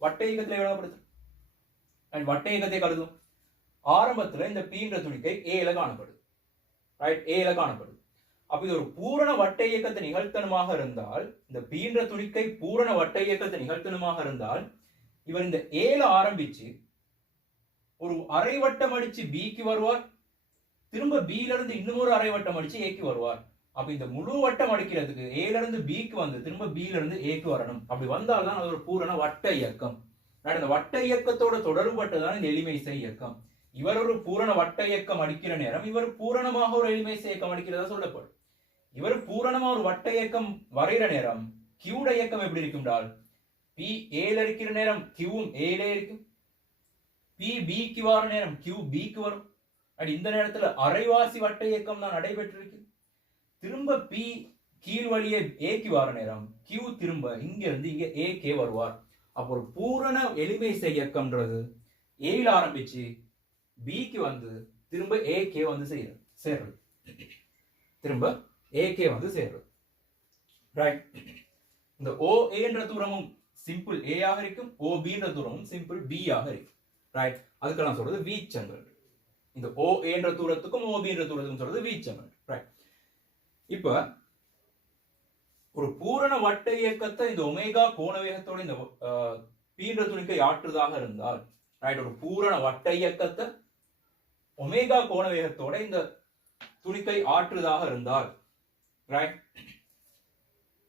வட்ட இயக்கத்தை விளங்கப்படுத்தும். வட்ட இயக்கத்தை கருதும். ஆரம்பத்துல இந்த பீன்ற துணிக்கை ஏல காணப்படுது. ரைட், ஏல காணப்படுது. அப்ப இது ஒரு பூரண வட்ட இயக்கத்தை நிகழ்த்தனமாக இருந்தால், இந்த பீன்ற துணிக்கை பூரண வட்ட இயக்கத்தை நிகழ்த்தனமாக இருந்தால், இவர் இந்த ஏல ஆரம்பிச்சு ஒரு அரை வட்டம் அடிச்சு பிக்கு வருவார், திரும்ப பில இருந்து இன்னும் ஒரு அரை வட்டம் அடிச்சு ஏக்கு வருவார். அப்ப இந்த முழு வட்டம் அடிக்கிறதுக்கு ஏல இருந்து பிக்கு வந்து திரும்ப பில இருந்து ஏக்கு வரணும். அப்படி வந்தால்தான் அது ஒரு பூரண வட்ட இயக்கம். இந்த வட்ட இயக்கத்தோட தொடர்புபட்டதான் இந்த எளிமைசை இயக்கம். இவர் ஒரு பூரண வட்ட இயக்கம் அடிக்கிற நேரம் இவர் பூரணமாக ஒரு எளிமைசை இயக்கம் அடிக்கிறதா சொல்லப்படும். இவர் பூரணமா ஒரு வட்ட இயக்கம் வரைகிற நேரம் கியூட இயக்கம் எப்படி இருக்கும்டால், பி ஏல இருக்கிற நேரம் கியூவும் ஏல இருக்கும், பி பிக்கு வர நேரம் கியூ பிக்கு வரும். இந்த நேரத்துல அரைவாசி வட்ட இயக்கம் தான் நடைபெற்றிருக்கு. திரும்ப பி கீழ் வழியே ஏக்கு வர நேரம் கியூ திரும்ப இங்க இருந்து இங்க ஏகே வருவார். அப்போ ஒரு பூரண எளிமைசை இயக்கம்ன்றது ஏல ஆரம்பிச்சு பிக்கு வந்து திரும்ப ஏகே வந்து சேர்றது, திரும்ப ஏகே வந்து சேர்றது. ரைட், இந்த ஓ என்ற தூரமும் சிம்பிள் ஏ ஆக இருக்கும், ஓ பி என்ற தூரமும் சிம்பிள் பி ஆக இருக்கும். ரைட், அதுக்கெல்லாம் சொல்றது வீச்சங்கள். இந்த ஓ என்ற தூரத்துக்கும் ஓ பி என்ற தூரத்துக்கும் சொல்றது வீச்சங்கள். ரைட், இப்ப ஒரு பூரண வட்ட இயக்கத்தை இந்த ஒமேகா கோண வேகத்தோட இந்த பீன்ற துணிக்கை ஆற்றுதாக இருந்தால், ரைட், ஒரு பூரண வட்ட இயக்கத்தை ஒமேகா கோண வேகத்தோட இந்த துணிக்கை ஆற்றுதாக இருந்தால், ரைட்,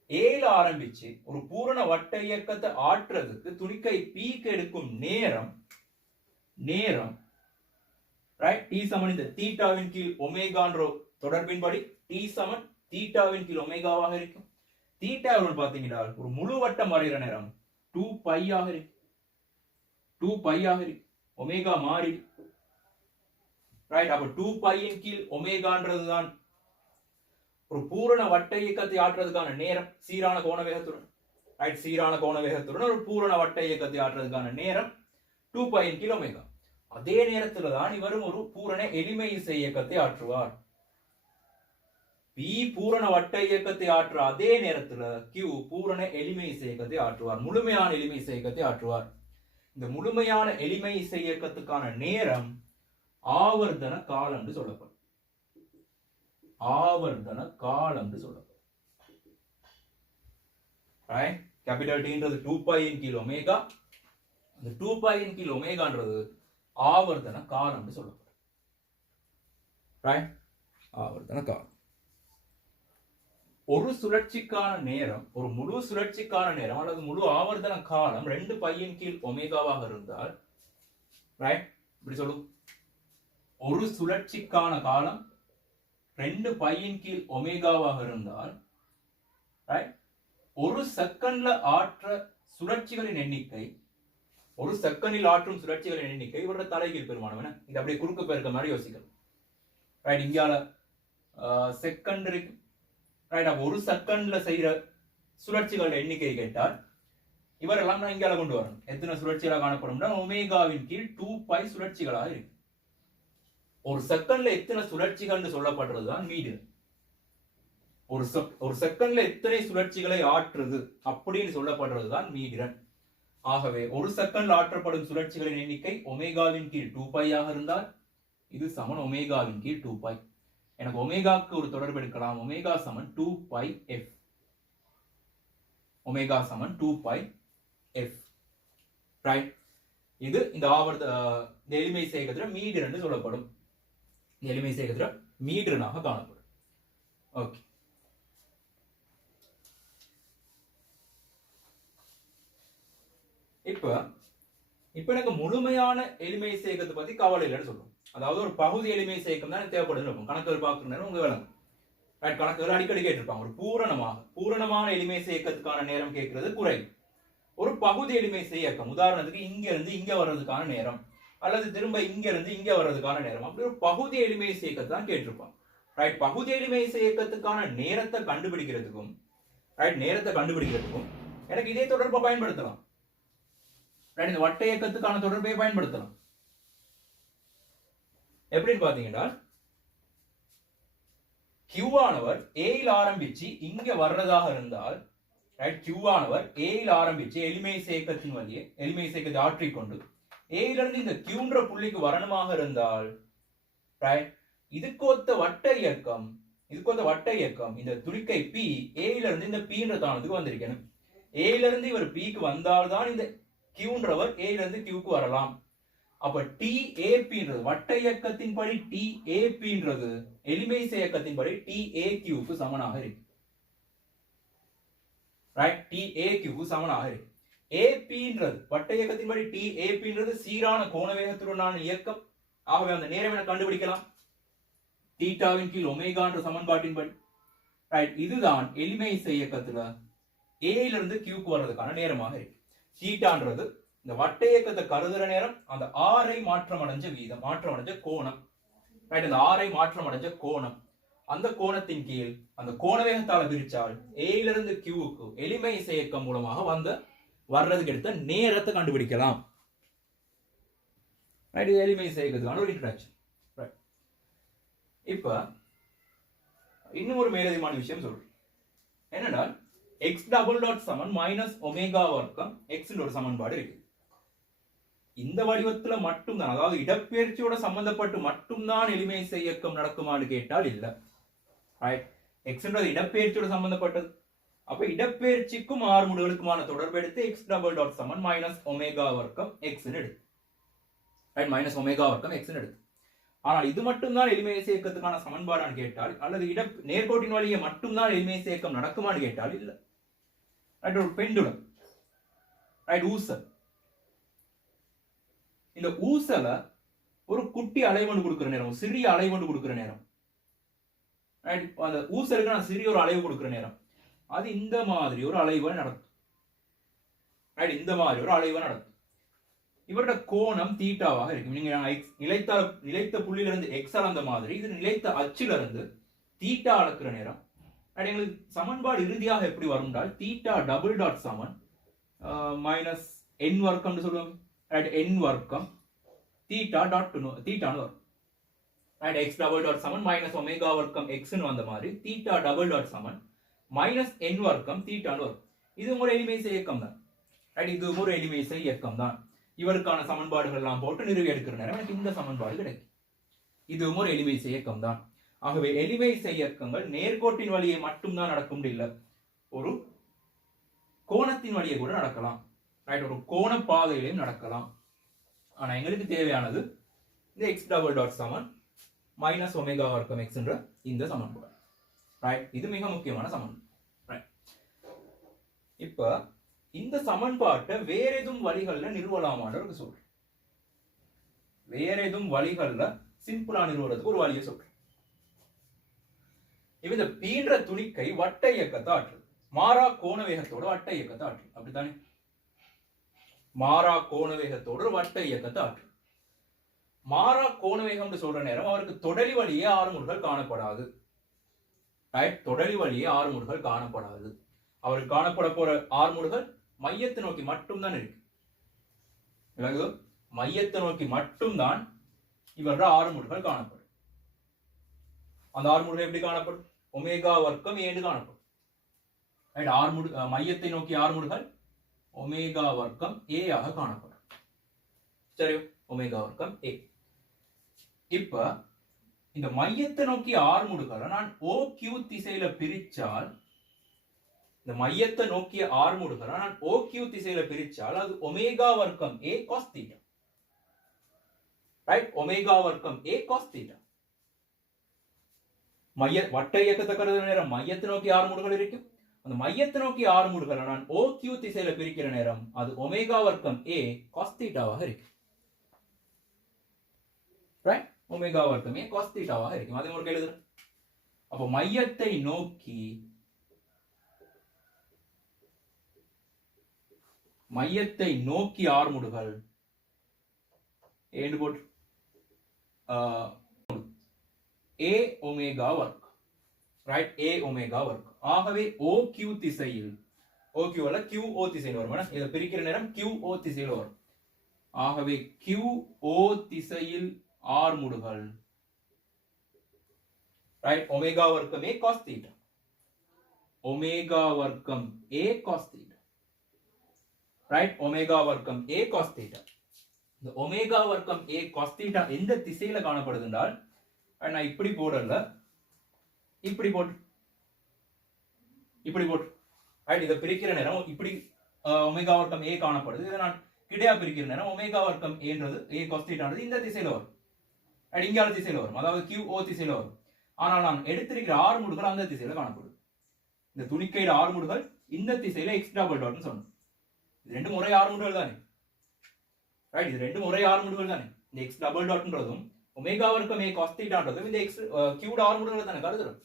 ஏல ஆரம்பிச்சு ஒரு பூரண வட்ட இயக்கத்தை ஆற்றுறதுக்கு துணிக்கை பீக்கு எடுக்கும் நேரம் ரைட், டி சமன் இந்த தீட்டாவின் கீழ் ஒமேகான்ற தொடர்பின்படி டி சமன் தீட்டாவின் கீழ் ஒமேகாவாக இருக்கும். தீட்டா எவ்வளவு பாத்தீங்கன்னா ஒரு முழு வட்டம் வரைகிற நேரம் 2π ஆக இருக்கு. 2π ஆக இருக்கு. ஒமேகா மாறி, ரைட். அப்ப 2π இன் கீழ் ஒமேகான்றதுதான் ஒரு பூரண வட்ட இயக்கத்தை ஆற்றுறதுக்கான நேரம் சீரான கோண வேகத்துடன், ரைட், சீரான கோண வேகத்துடன் ஒரு பூரண வட்ட இயக்கத்தை ஆற்றுறதுக்கான நேரம் 2π இன் கீழ் ஒமேகா. அதே நேரத்துல தான் இவரும் ஒரு பூரண எளிமை இசை இயக்கத்தை ஆற்றுவார். பி பூரண வட்ட இயக்கத்தை ஆற்ற அதே நேரத்துல கியூ பூரண எளிமை இசை இயக்கத்தை ஆற்றுவார், முழுமையான எளிமை இசை இயக்கத்தை ஆற்றுவார். இந்த முழுமையான எளிமை இசை இயக்கத்துக்கான நேரம் ஆவர்த்தன காலம் என்று சொல்லப்படும். ஆவர்த்தன காலம் என்று சொல்லப்படும். கேபிட்டல் டி-ன்றது 2π இன் கீழ் ஒமேகா, அந்த 2π இன் கீழ் ஒமேகான்றது ஆவர்த்தன காலம் என்று சொல்லப்படும். ஆவர்த்தன காலம். ஒரு சுழற்சிக்கான நேரம், ஒரு முழு சுழற்சிக்கான நேரம் அல்லது முழு ஆவர்த்தன காலம் 2π இன் கீழ் ஒமேகாவாக இருந்தால், ரைட், இப்படி சொல்லும், ஒரு சுழற்சிக்கான காலம் 2π இன் கீழ் ஒமேகாவாக இருந்தால், ரைட், ஒரு செகண்ட்ல ஆற்ற சுழற்சிகளின் எண்ணிக்கை, ஒரு செகண்டில் ஆற்றும் சுழற்சிகளின் எண்ணிக்கை இவரோட தலைகீழ் பெருமானம். இது அப்படியே குறுக்கு பெருக்க மாதிரி யோசிக்கணும். ரைட், இந்தியால செகண்ட் இருக்கு, ரைட். அப்ப ஒரு செகண்ட்ல செய்யற சுழற்சிகளோட எண்ணிக்கை கேட்டால் இவரெல்லாம் நான் இங்கால கொண்டு வரணும். எத்தனை சுழற்சிகளாக காணப்படும்? ஒமேகாவின் கீழ் 2π சுழற்சிகளாக இருக்கு. ஒரு செகண்ட்ல எத்தனை சுழற்சிகள் சொல்லப்படுறதுதான் மீடியன். ஒரு செகண்ட்ல எத்தனை சுழற்சிகளை ஆற்றுது அப்படின்னு சொல்லப்படுறதுதான் மீடியன். ஆகவே ஒரு செகண்ட்ல ஆற்றப்படும் சுழற்சிகளின் எண்ணிக்கை ஒமேகாவின் கீழ் 2π ஆக இருந்தால் இது சமன் ஒமேகாவின் கீழ் 2π. எனக்கு ஒமேகாக்கு ஒரு தொடர்பு எடுக்கலாம். ஒமேகா சமன் 2πf. ஒமேகா சமன் 2πf. ரைட். இது இந்த ஆவர்த்த எளிமை சேகத்திர மீடியன் என்று சொல்லப்படும். எளிமை சேகத்திர மீடியனாக காணப்படும். ஓகே. இப்ப எனக்கு முழுமையான எளிமை சேகத்தை பத்தி கவலை இல்லைன்னு சொல்றோம். அதாவது ஒரு பகுதி எளிமை சேகம் தான் தேவைப்படுது. கணக்குகள் பார்க்கணும் உங்க விளங்கும். கணக்குகள் அடிக்கடி கேட்டிருப்பாங்க. ஒரு பூரணமான எளிமை சேகத்துக்கான நேரம் கேட்கறது குறைவு. ஒரு பகுதி எளிமை சேகம், உதாரணத்துக்கு இங்க இருந்து இங்க வர்றதுக்கான நேரம் அல்லது திரும்ப இங்க இருந்து இங்க வர்றதுக்கான நேரம், அப்படி ஒரு பகுதி எளிமை சேகத்தை தான் கேட்டிருப்பாங்க. ரைட். பகுதி எளிமை சேகத்துக்கான நேரத்தை கண்டுபிடிக்கிறதுக்கும் எனக்கு இதே தொடர்பை பயன்படுத்தலாம். இந்த வட்ட இயக்கத்துக்கான தொடர்பை பயன்படுத்தலாம். எப்படின்னு பாத்தீங்கன்னா, Q ஆனவர் A இல் ஆரம்பிச்சு இங்க வர்றதாக இருந்தால், ரைட், Q ஆனவர் A இல் ஆரம்பிச்சு எளிமை சேகத்தின் வழியே எளிமை சேகத்தை ஆற்றிக்கொண்டு A இலிருந்து இந்த Qன்ற புள்ளிக்கு வரணுமாக இருந்தால், ரைட், இதுக்கொத்த வட்ட இயக்கம் இந்த துணிக்கை P A இலிருந்து இந்த Pன்ற தானத்துக்கு வந்திருக்கணும். A இலிருந்து இவர் Pக்கு வந்தால்தான் இந்த Qன்றவர் A இலிருந்து Qக்கு வரலாம். அப்ப TAPன்றது வட்ட இயக்கத்தின்படி TAPன்றது எளிமை இயக்கத்தின்படி TAQக்கு சமனாக இருக்கு. ரைட், TAQக்கு சமனாக இருக்கு. APன்றது வட்ட இயக்கத்தின்படி TAPன்றது சீரான கோண வேகத்துடனான இயக்கம். ஆகவே அந்த நேரம் என கண்டுபிடிக்கலாம். தீட்டாவின் கீழ் ஒமேகான்ற சமன்பாட்டின்படி. ரைட், இதுதான் எளிமை இயக்கத்துல A இலிருந்து Qக்கு வர்றதுக்கான நேரமாக இருக்கு. தீட்டான்றது இந்த வட்ட இயக்கத்தை கருதுற நேரம், அந்த ஆரை மாற்றமடைஞ்ச வீதம், மாற்றமடைஞ்ச கோணம். ரைட், அந்த ஆரை மாற்றமடைஞ்ச கோணம், அந்த கோணத்தின் கீழ் அந்த கோண வேகத்தால பிரிச்சால் A இலிருந்து Qக்கு எளிமை இயக்கம் மூலமாக வர்றதுக்கு எடுத்த நேரத்தை கண்டுபிடிக்கலாம். ரைட், இது எளிமை இயக்கத்துக்கான ஒரு இன்ட்ரோடக்ஷன். ரைட். இப்ப இன்னும் ஒரு மேலதிகமான விஷயம் சொல்றேன். என்னன்னா, x டபுள் டாட் சமன் மைனஸ் ஒமேகா வர்க்கம் x ஒரு சமன்பாடு இருக்கு. இந்த வடிவத்துல மட்டும்தான், அதாவது இடப்பெயர்ச்சியோட சம்பந்தப்பட்டு மட்டும்தான் எளிமை இயக்கம் நடக்குமான்னு கேட்டால் இல்ல. ரைட், எக்ஸ்ன்றது இடப்பெயர்ச்சியோட சம்பந்தப்பட்டது. அப்ப இடப்பெயர்ச்சிக்கும் ஆறுமுடுகளுக்குமான தொடர்பு எடுத்து x டபுள் டாட் சமன் மைனஸ் ஒமேகா வர்க்கம் x எடுத்து ரைட் மைனஸ் ஒமேகா வர்க்கம் x எடுத்து. ஆனால் இது மட்டும்தான் எளிமையசை இயக்கத்துக்கான சமன்பாடான்னு கேட்டால் அல்லது நேர்கோட்டின் வழியே மட்டும்தான் எளிமையசை இயக்கம் நடக்குமான்னு கேட்டால் இல்ல. ரைட் ஒரு பெண்டுலம் ரைட் ஊசல். இந்த ஊசல ஒரு குட்டி அலைவண்டு கொடுக்கிற நேரம் சிறிய அலைவண்டு கொடுக்கிற நேரம் அந்த ஊசலுக்கு நான் சிறிய ஒரு அலைவு கொடுக்கிற நேரம் அது இந்த மாதிரி ஒரு அலைவை நடத்தும். இந்த மாதிரி ஒரு அலைவை நடத்தும். இவரோட கோணம் தீட்டாவாக இருக்கும். நீங்க நிலைத்த புள்ளியிலிருந்து எக்ஸ் அளந்த மாதிரி இது நிலைத்த அச்சிலிருந்து தீட்டா அளக்கிற நேரம் எங்களுக்கு சமன்பாடு இறுதியாக எப்படி வரும்னால் தீட்டா டபுள் டாட் சமன் மைனஸ் என் வர்க்கம் சொல்லுவாங்க. என் வர்க்கம் தீட்டா டாட் தீட்டான்னு வரும். எக்ஸ் டபுள் டாட் சமன் மைனஸ் ஒமேகா வர்க்கம் எக்ஸ்னு வந்த மாதிரி தீட்டா டபுள் டாட் சமன் மைனஸ் என் வர்க்கம் தீட்டான்னு வரும். இது ஒரு எளிமைசை இயக்கம் தான். இது ஒரு எளிமைசை இயக்கம் தான். இவருக்கான சமன்பாடுகள் எல்லாம் போட்டு நிறுவி எடுக்கிற நேரம் எனக்கு இந்த சமன்பாடு கிடைக்கும். இது ஒரு எளிமைசை இயக்கம் தான். ஆகவே எளிமைசை இயக்கங்கள் நேர்கோட்டின் வழியே மட்டும்தான் நடக்கும் இல்லை, ஒரு கோணத்தின் வழியே கூட நடக்கலாம். ஒரு கோண பாதையிலையும் நடக்கலாம். ஆனா எங்களுக்கு தேவையானது இந்த எக்ஸ் டபுள் டாட் சமன் மைனஸ் ஒமேகா வர்க்கம் எக்ஸ் என்ற இந்த சமன்பாடு. இது மிக முக்கியமான சமன்பாடு. இப்ப இந்த சமன்பாட்டை வேற எதுவும் வழிகள்ல நிறுவலாமான்னு சொல்றேன். வேற எதுவும் வழிகள்ல சிம்பிளா நிறுவறதுக்கு ஒரு வழியை சொல்றேன். இப்ப இந்த பீன்ற துணிக்கை வட்ட இயக்கத்தை ஆற்று, மாறா கோண வேகத்தோட வட்ட இயக்கத்தை ஆற்று. அப்படித்தானே? மாறா கோண வேகத்தோடு வட்ட இயக்கத்தை ஆற்று. மாறா கோண வேகம் சொல்ற நேரம் அவருக்கு தொடலி வழியே ஆறுமுடுகள் காணப்படாது. தொடலி வழியே ஆறுமுடுகள் காணப்படாது. அவருக்கு காணப்பட போற ஆறுமுடுகள் மையத்தை நோக்கி மட்டும்தான் இருக்கு. மையத்தை நோக்கி மட்டும்தான் இவரோட ஆறுமுடுகள் காணப்படும். அந்த ஆறுமுடுகள் எப்படி காணப்படும்? ஒமேகா வர்க்கம் ஏன்னு காணப்படும். மையத்தை நோக்கி ஆறுமுடுகள் ஒமேகா வர்க்கம் ஏ ஆக காணப்படும். சரி, ஒமேகா வர்க்கம் ஏ. இப்ப இந்த மையத்தை நோக்கி ஆறுமுடுகளை நான் OQ திசையில பிரிச்சால், இந்த மையத்தை நோக்கிய ஆறுமுடுகளை நான் OQ திசையில பிரிச்சால் அது ஒமேகா வர்க்கம் ஏ காஸ் தீட்டா. ஒமேகா வர்க்கம் ஏ காஸ் தீட்டா. வட்ட இயக்கத்தை கருதுற நேரம் மையத்தை நோக்கி ஆறுமுடுகள் இருக்கும். அந்த மையத்தை நோக்கி ஆறுமுடுகளை நான் OQ திசையில பிரிக்கிற நேரம் அது ஒமேகா வர்க்கம் ஏ காஸ் தீட்டாவாக இருக்கு. ஒமேகா வர்க்கம் ஏ காஸ் தீட்டாவாக இருக்கும். அதே மாதிரி எழுதுறேன். அப்ப மையத்தை நோக்கி ஆறுமுடுகள் ஏன்னு போட்டு ஏ ஒமேகா வர்க். ஏ ஒமேகா வர்க். ஆகவே OQ திசையில், OQ அல்ல QO திசையில் வரும். இதை பிரிக்கிற நேரம் QO திசையில் வரும். ஆகவே QO திசையில் ஆறுமுடுகள் ஒமேகா வர்க்கம் ஏ காஸ் தீட்டா. ஒமேகா வர்க்கம் ஏ காஸ் தீட்டா. ஒமேகா வர்க்கம் ஏ காஸ் தீட்டா. இந்த ஒமேகா வர்க்கம் ஏ காஸ் தீட்டா எந்த திசையில காணப்படுது என்றால், நான் இப்படி போடல, இப்படி போட்டு இதை பிரிக்கிற நேரம் இப்படி ஒமேகா வர்க்கம் ஏ காணப்படுது. இதை நான் கிடையா பிரிக்கிற நேரம் ஒமேகா வர்க்கம் ஏன்றது ஏ காஸ் தீட்டானது இந்த திசையில வரும். இங்கால திசையில வரும், அதாவது QO திசையில வரும். ஆனால் நான் எடுத்திருக்கிற ஆறுமுடுகள் அந்த திசையில காணப்படும். இந்த துணிக்கையில ஆறுமுடுகள் இந்த திசையில எக்ஸ் டபுள் டாட்னு சொன்னோம். இது ரெண்டு முறை ஆறுமுடுகள் தானே. இது ரெண்டு முறை ஆறுமுடுகள் தானே. இந்த எக்ஸ் டபுள் டாட்ன்றதும் ஒமேகா வர்க்கம் ஏ காஸ் தீட்டான்றதும் இந்த எக்ஸ் கியூட ஆறுமுடுகள் தானே கருதுறோம்.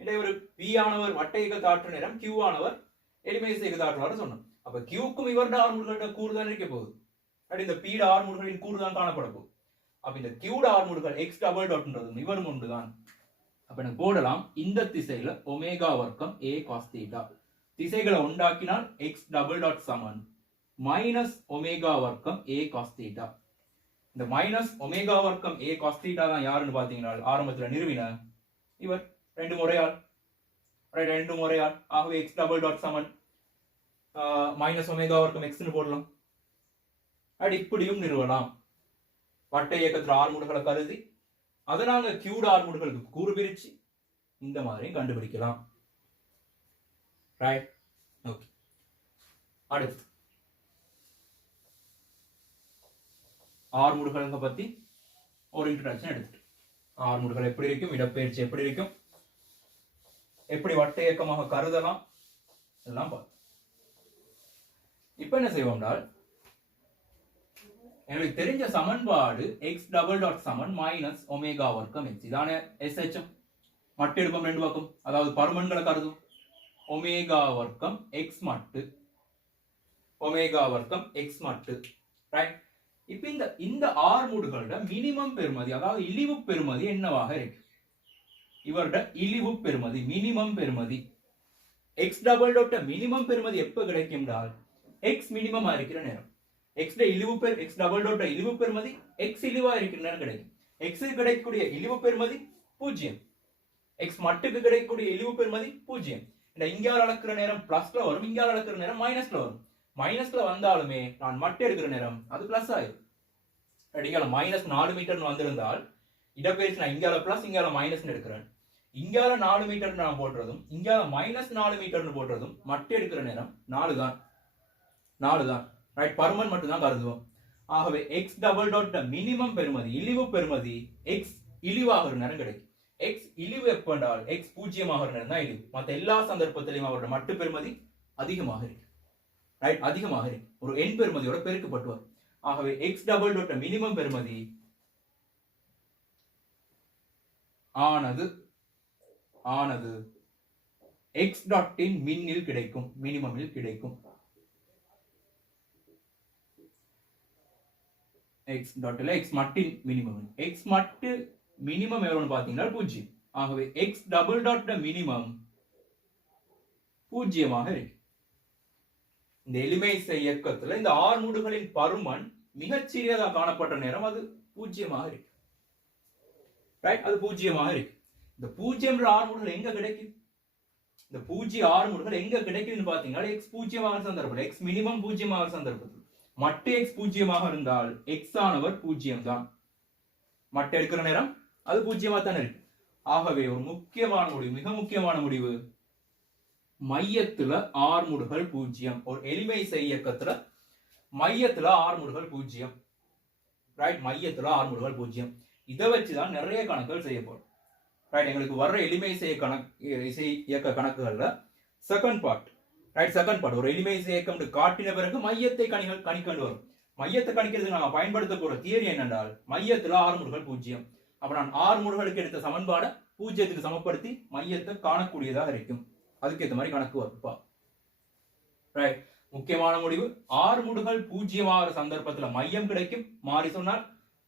இல்லை ஒரு P ஆனவர் வட்ட இயக்கத்தை ஆற்ற நேரம் Q ஆனவர் எளிமைசை இயக்கத்தை ஆற்றுவாரு சொன்னோம். அப்ப Qக்கும் இவருடைய ஆறுமுடுகளோட கூறு தான் இருக்க போகுது. இந்த P ஆறுமுடுகளின் கூறு தான் காணப்பட போகுது. அப்ப இந்த Q ஆறுமுடுகள் எக்ஸ் டபுள் டாட்ன்றதும் இவரும் ஒன்றுதான். அப்ப எனக்கு போடலாம் இந்த திசையில ஒமேகா வர்க்கம் ஏ காஸ் தீட்டா. திசைகளை உண்டாக்கினால் எக்ஸ் டபுள் டாட் சமன் மைனஸ் ஒமேகா வர்க்கம் ஏ காஸ் தீட்டா. இந்த மைனஸ் ஒமேகா வர்க்கம் ஏ காஸ் தீட்டா தான் யாருன்னு பாத்தீங்கன்னா ஆரம்பத்துல நிறுவின இவர் ரெண்டு முறையால். ஆகவே எக்ஸ் டபுள் டாட் சமன் மைனஸ் ஒமேகா வர்க்கம் எக்ஸ்னு போடலாம். இப்படியும் நிறுவலாம். வட்ட இயக்கத்துல ஆறுமுடுகளை கருதி அதை நாங்க கியூட ஆறுமுடுகளுக்கு கூறு பிரிச்சு இந்த மாதிரி கண்டுபிடிக்கலாம். ரைட். ஓகே, அடுத்து ஆர்முடுகளை பத்தி ஒரு இன்ட்ரோடக்ஷன் எடுத்துட்டு, ஆர்முடுகள் எப்படி இருக்கும், இடப்பெயர்ச்சி எப்படி இருக்கும், எப்படி வட்ட இயக்கமாக கருதலாம், எல்லாம் பார்த்து இப்ப என்ன செய்வோம்னால், எங்களுக்கு தெரிஞ்ச சமன்பாடு x டபுள் டாட் சமன் மைனஸ் ஒமேகா வர்க்கம் x. இதான SHM. மட்டு எடுப்போம் ரெண்டு பக்கம், அதாவது பருமன்களை கருதும். ஒமேகா வர்க்கம் x மட்டு, ஒமேகா வர்க்கம் x மட்டு. ரைட். இப்ப இந்த ஆர்முடுகளோட மினிமம் பெறுமதி, அதாவது இழிவு பெறுமதி என்னவாக இருக்கு? இவரோட இழிவு பெறுமதி, மினிமம் பெறுமதி x டபுள் டாட் மினிமம் பெறுமதி எப்ப கிடைக்கும்னால் x மினிமம் இருக்கிற நேரம். x டபுள் டாட் இழிவு பெறுமதி x இழிவா இருக்கிற நேரம் கிடைக்கும். x கிடைக்கக்கூடிய இழிவு பெறுமதி 0, x மட்டுக்கு கிடைக்கக்கூடிய இழிவு பெறுமதி 0. இந்த இங்கால அளக்கிற நேரம் பிளஸ்ல வரும், இங்கால அளக்கிற நேரம் மைனஸ்ல வரும். மைனஸ்ல வந்தாலுமே நான் மட்டு எடுக்கிற நேரம் அது பிளஸ் ஆயிரும். இங்கால மைனஸ் 4 மீட்டர் வந்திருந்தால் இடப்பெயர்ச்சி நான் இங்கால பிளஸ் இங்கால மைனஸ் எடுக்கிறேன். இங்கால 4 மீட்டர் நான் போடுறதும் இங்கால மைனஸ் 4 மீட்டர் போடுறதும் மட்டு எடுக்கிற நேரம் 4 தான். ரைட். பருமன் மட்டும் தான் கருதுவோம். ஆகவே x டபுள் டாட் மினிமம் பெறுமதி, இழிவு பெறுமதி x இழிவாகிற நேரம் கிடைக்கும். x இழிவு எப்பண்டால் x 0 ஆகிற நேரம் தான் இழிவு. மற்ற எல்லா சந்தர்ப்பத்திலையும் அவரோட மட்டு பெறுமதி அதிகமாக இருக்கு. ரைட், அதிகமாக இருக்கு. ஒரு எண் பெறுமதியோட பெருக்கப்பட்டுவார். ஆகவே x டபுள் டாட் மினிமம் பெறுமதி ஆனது x டாட்டின் மின்னில் கிடைக்கும், மினிமமில் கிடைக்கும். x டாட்ல x மட்டின் மினிமம், x மட்டு மினிமம் எவ்வளவுன்னு பாத்தீங்கன்னா 0. ஆகவே x டபுள் டாட் மினிமம் 0 இருக்கு. இந்த எளிமை இயக்கத்துல இந்த ஆர்முடுகளின் பருமன் மிகச் சிறியதாக காணப்பட்ட நேரம் அது 0 இருக்கு. ரைட், அது 0 இருக்கு. இந்த 0 ஆர்முடுகள் எங்க கிடைக்கும்? இந்த 0 ஆர்முடுகள் எங்க கிடைக்குதுன்னு பாத்தீங்கன்னா x 0 சந்தர்ப்பத்தில், x மினிமம் 0 சந்தர்ப்பத்தில் மட்டு x 0 இருந்தால் x ஆனவர் 0 தான். மட்டு எடுக்கிற நேரம் அது 0 தான் இருக்கு. ஆகவே ஒரு முக்கியமான முடிவு, மிக முக்கியமான முடிவு, மையத்துல ஆர்முடுகள் 0. ஒரு எளிமை இயக்கத்துல மையத்துல ஆர்முடுகள் 0. ரைட், மையத்துல ஆர்முடுகள் 0. இதை வச்சுதான் நிறைய கணக்குகள் செய்யப்படும். ரைட், எங்களுக்கு வர்ற எளிமை இயக்க கணக்குகள்ல second part, right, second part ஒரு எளிமை இயக்கம் காட்டின பிறகு மையத்தை கணிக்கண்டு வரும். மையத்தை கணிக்கிறதுக்கு நாங்கள் பயன்படுத்த போற தியரி என்னென்றால், மையத்துல ஆர்முடுகள் 0. அப்ப நான் ஆர்முடுகளுக்கு எடுத்த சமன்பாடை 0க்கு சமப்படுத்தி மையத்தை காணக்கூடியதாக இருக்கும். அதுக்கேற்ற மாதிரி கணக்கு வருப்பா. ரைட், முக்கியமான முடிவு, ஆர்முடுகள் 0 சந்தர்ப்பத்துல மையம் கிடைக்கும். மாறி சொன்னால்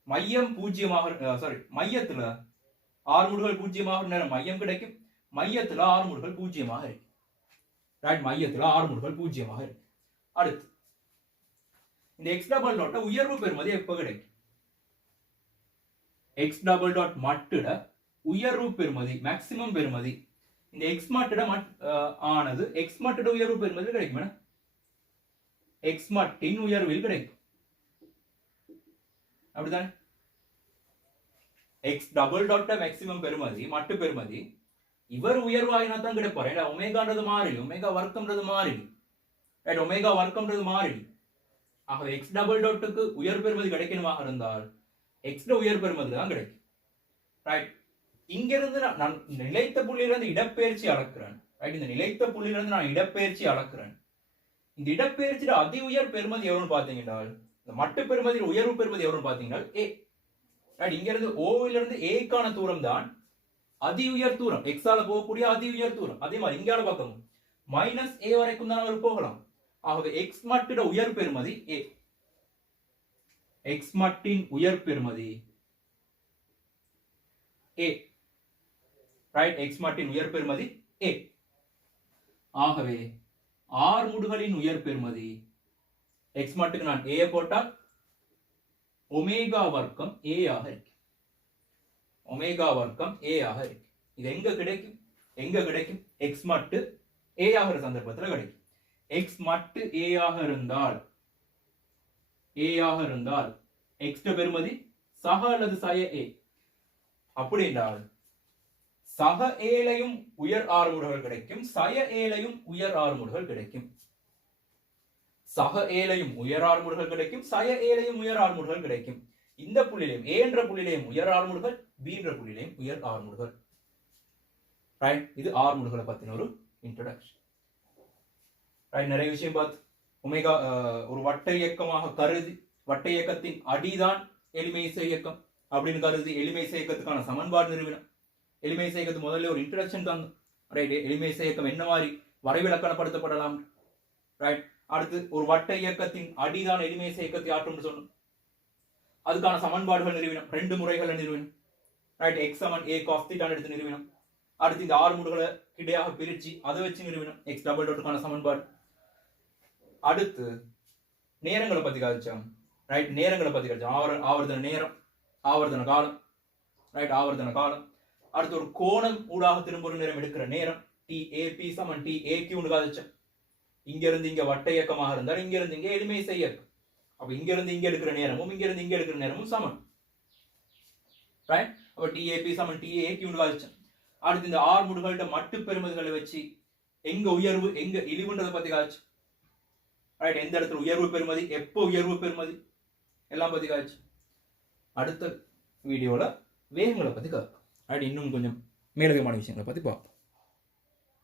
மையம் 0 மையத்துல ஆர்முடுகள் 0 நேரம் மையம் கிடைக்கும். மையத்துல ஆர்முடுகள் 0 இருக்கு. ரைட், மையத்துல ஆர்முடுகள் 0 இருக்கு. அடுத்து இந்த x டபுள் டாட் உயர்வு பெறுமதி எப்ப கிடைக்கும்? x டபுள் டாட் மட்டுட உயர்வு பெறுமதி, மேக்ஸிமம் பெறுமதி, இந்த x மட்டுட ஆனது x மட்டுட உயர்வு பெறுமதி கிடைக்கும். x மட்டின் உயர்வில் கிடைக்கும். அப்படிதான் x டபுள் டாட் மேக்ஸிமம் பெறுமதி, மட்டு பெறுமதி, இவர் உயர்வாயினா தான் கிடைப்பாரு. ஏன்னா ஒமேகான்றது மாறிலி, ஒமேகா வர்க்கம்ன்றது மாறிலி. ரைட், ஒமேகா வர்க்கம்ன்றது மாறிலி. ஆகவே x டபுள் டாட்டுக்கு உயர் பெறுமதி கிடைக்கணுமாக இருந்தால் x உயர் பெறுமதி தான் கிடைக்கும். ரைட், இங்க இருந்து நான் நிலைத்த புள்ளியிலிருந்து இடப்பெயர்ச்சி அளக்கிறேன். ரைட், இந்த நிலைத்த புள்ளியிலிருந்து நான் இடப்பெயர்ச்சி அளக்கிறேன். இந்த இடப்பெயர்ச்சியோட அதி உயர் பெறுமதி எவ்வளவுன்னு பாத்தீங்கன்னா, இந்த மட்டு பெறுமதியில் உயர்வு பெறுமதி எவ்வளவுன்னு பாத்தீங்கன்னா a. ரைட், இங்க இருந்து ஓவில இருந்து ஏக்கான தூரம் தான் அதி உயர் தூரம், எக்ஸால போகக்கூடிய அதி உயர் தூரம். அதே மாதிரி இங்கால பக்கம் மைனஸ் a வரைக்கும் தான் அவர் போகலாம். ஆகவே x மட்டிட உயர் பெறுமதி a. x மட்டின் உயர் பெறுமதி a. ரைட், x மட்டின் உயர் பெறுமதி a. ஆகவே ஆர்முடுகளின் உயர் பெறுமதி x மட்டுக்கு நான் a போட்டால் ஒமேகா வர்க்கம் a ஆக இருக்கு. ஒமேகா வர்க்கம் a ஆக இருக்கு. இது எங்க கிடைக்கும்? எங்க கிடைக்கும்? x மட்டு a ஆகிற சந்தர்ப்பத்தில் கிடைக்கும். x மட்டு a ஆக இருந்தால் x பெறுமதி சக அல்லது சய a. அப்படி என்றால் சக ஏழையும் உயர் ஆறுமுடுகள் கிடைக்கும், சய ஏழையும் உயர் ஆறுமுடுகள் கிடைக்கும். சக ஏழையும் உயர் ஆறுமுடுகள் கிடைக்கும், சய ஏழையும் உயர் ஆறுமுடுகள் கிடைக்கும். இந்த புள்ளிலையும் ஏ என்ற புள்ளிலையும் உயர் ஆறுமுடுகள், பி என்ற புள்ளிலையும் உயர் ஆறுமுடுகள். ரைட், இது ஆறுமுடுகளை பத்தின ஒரு இன்ட்ரோடக்ஷன். ரைட், நிறைய விஷயம் பார்த்து ஒமேகா ஒரு வட்ட இயக்கமாக கருதி, வட்ட இயக்கத்தின் அடிதான் எளிமை இசை இயக்கம் அப்படின்னு கருதி எளிமை இசை இயக்கத்துக்கான சமன்பாடு நிறுவினம். எளிமை இசை இயக்கத்து முதல்ல ஒரு இன்ட்ரோடக்ஷன் தந்தோம். ரைட், எளிமை இசை இயக்கம் என்ன மாதிரி வரைவிலக்கணப்படுத்தப்படலாம். ரைட், அடுத்து ஒரு வட்ட இயக்கத்தின் அடிதான் எளிமை இசை இயக்கத்தை ஆற்றும் சொன்னோம். அதுக்கான சமன்பாடுகள் நிறுவினம், 2 முறைகளை நிறுவினம். ரைட், x சமன் a cos θ எடுத்து நிறுவினம். அடுத்து இந்த ஆறுமுடுகளை கிடையாக பிரிச்சு அதை வச்சு நிறுவினம், x டபுள் டாட்டுக்கான சமன்பாடு. அடுத்து நேரங்களை பத்தி காய்ச்சோம். ரைட், நேரங்களை பத்தி காய்ச்சோம். ஆவர்த்தன நேரம், ஆவர்த்தன காலம். ரைட், ஆவர்த்தன காலம். அடுத்து ஒரு கோணம் ஊடாக திரும்ப ஒரு நேரம் எடுக்கிற நேரம், TAP சமன் TAQ காய்ச்சோம். இங்க இருந்து இங்க வட்ட இயக்கமாக இருந்தால் இங்க இருந்து இங்க எளிமை இசை இயக்கம். அப்ப இங்க இருந்து இங்க எடுக்கிற நேரமும் இங்க இருந்து இங்க எடுக்கிற நேரமும் சமன். ரைட், அப்ப TAP சமன் TAQ காய்ச்சோம். அடுத்து இந்த ஆறுமுடுகள்ட்ட மட்டு பெருமதிகளை வச்சு எங்க உயர்வு எங்க இழிவுன்றதை பத்தி காய்ச்சி. ரைட், எந்த இடத்துல உயர்வு பெருமதி, எப்போ உயர்வு பெருமதி எல்லாம் பத்தி காய்ச்சி. அடுத்த வீடியோல வேகங்களை பத்தி காய்ப்போம். ரைட், இன்னும் கொஞ்சம் மேலதிகமான விஷயங்களை பத்தி பார்ப்போம்.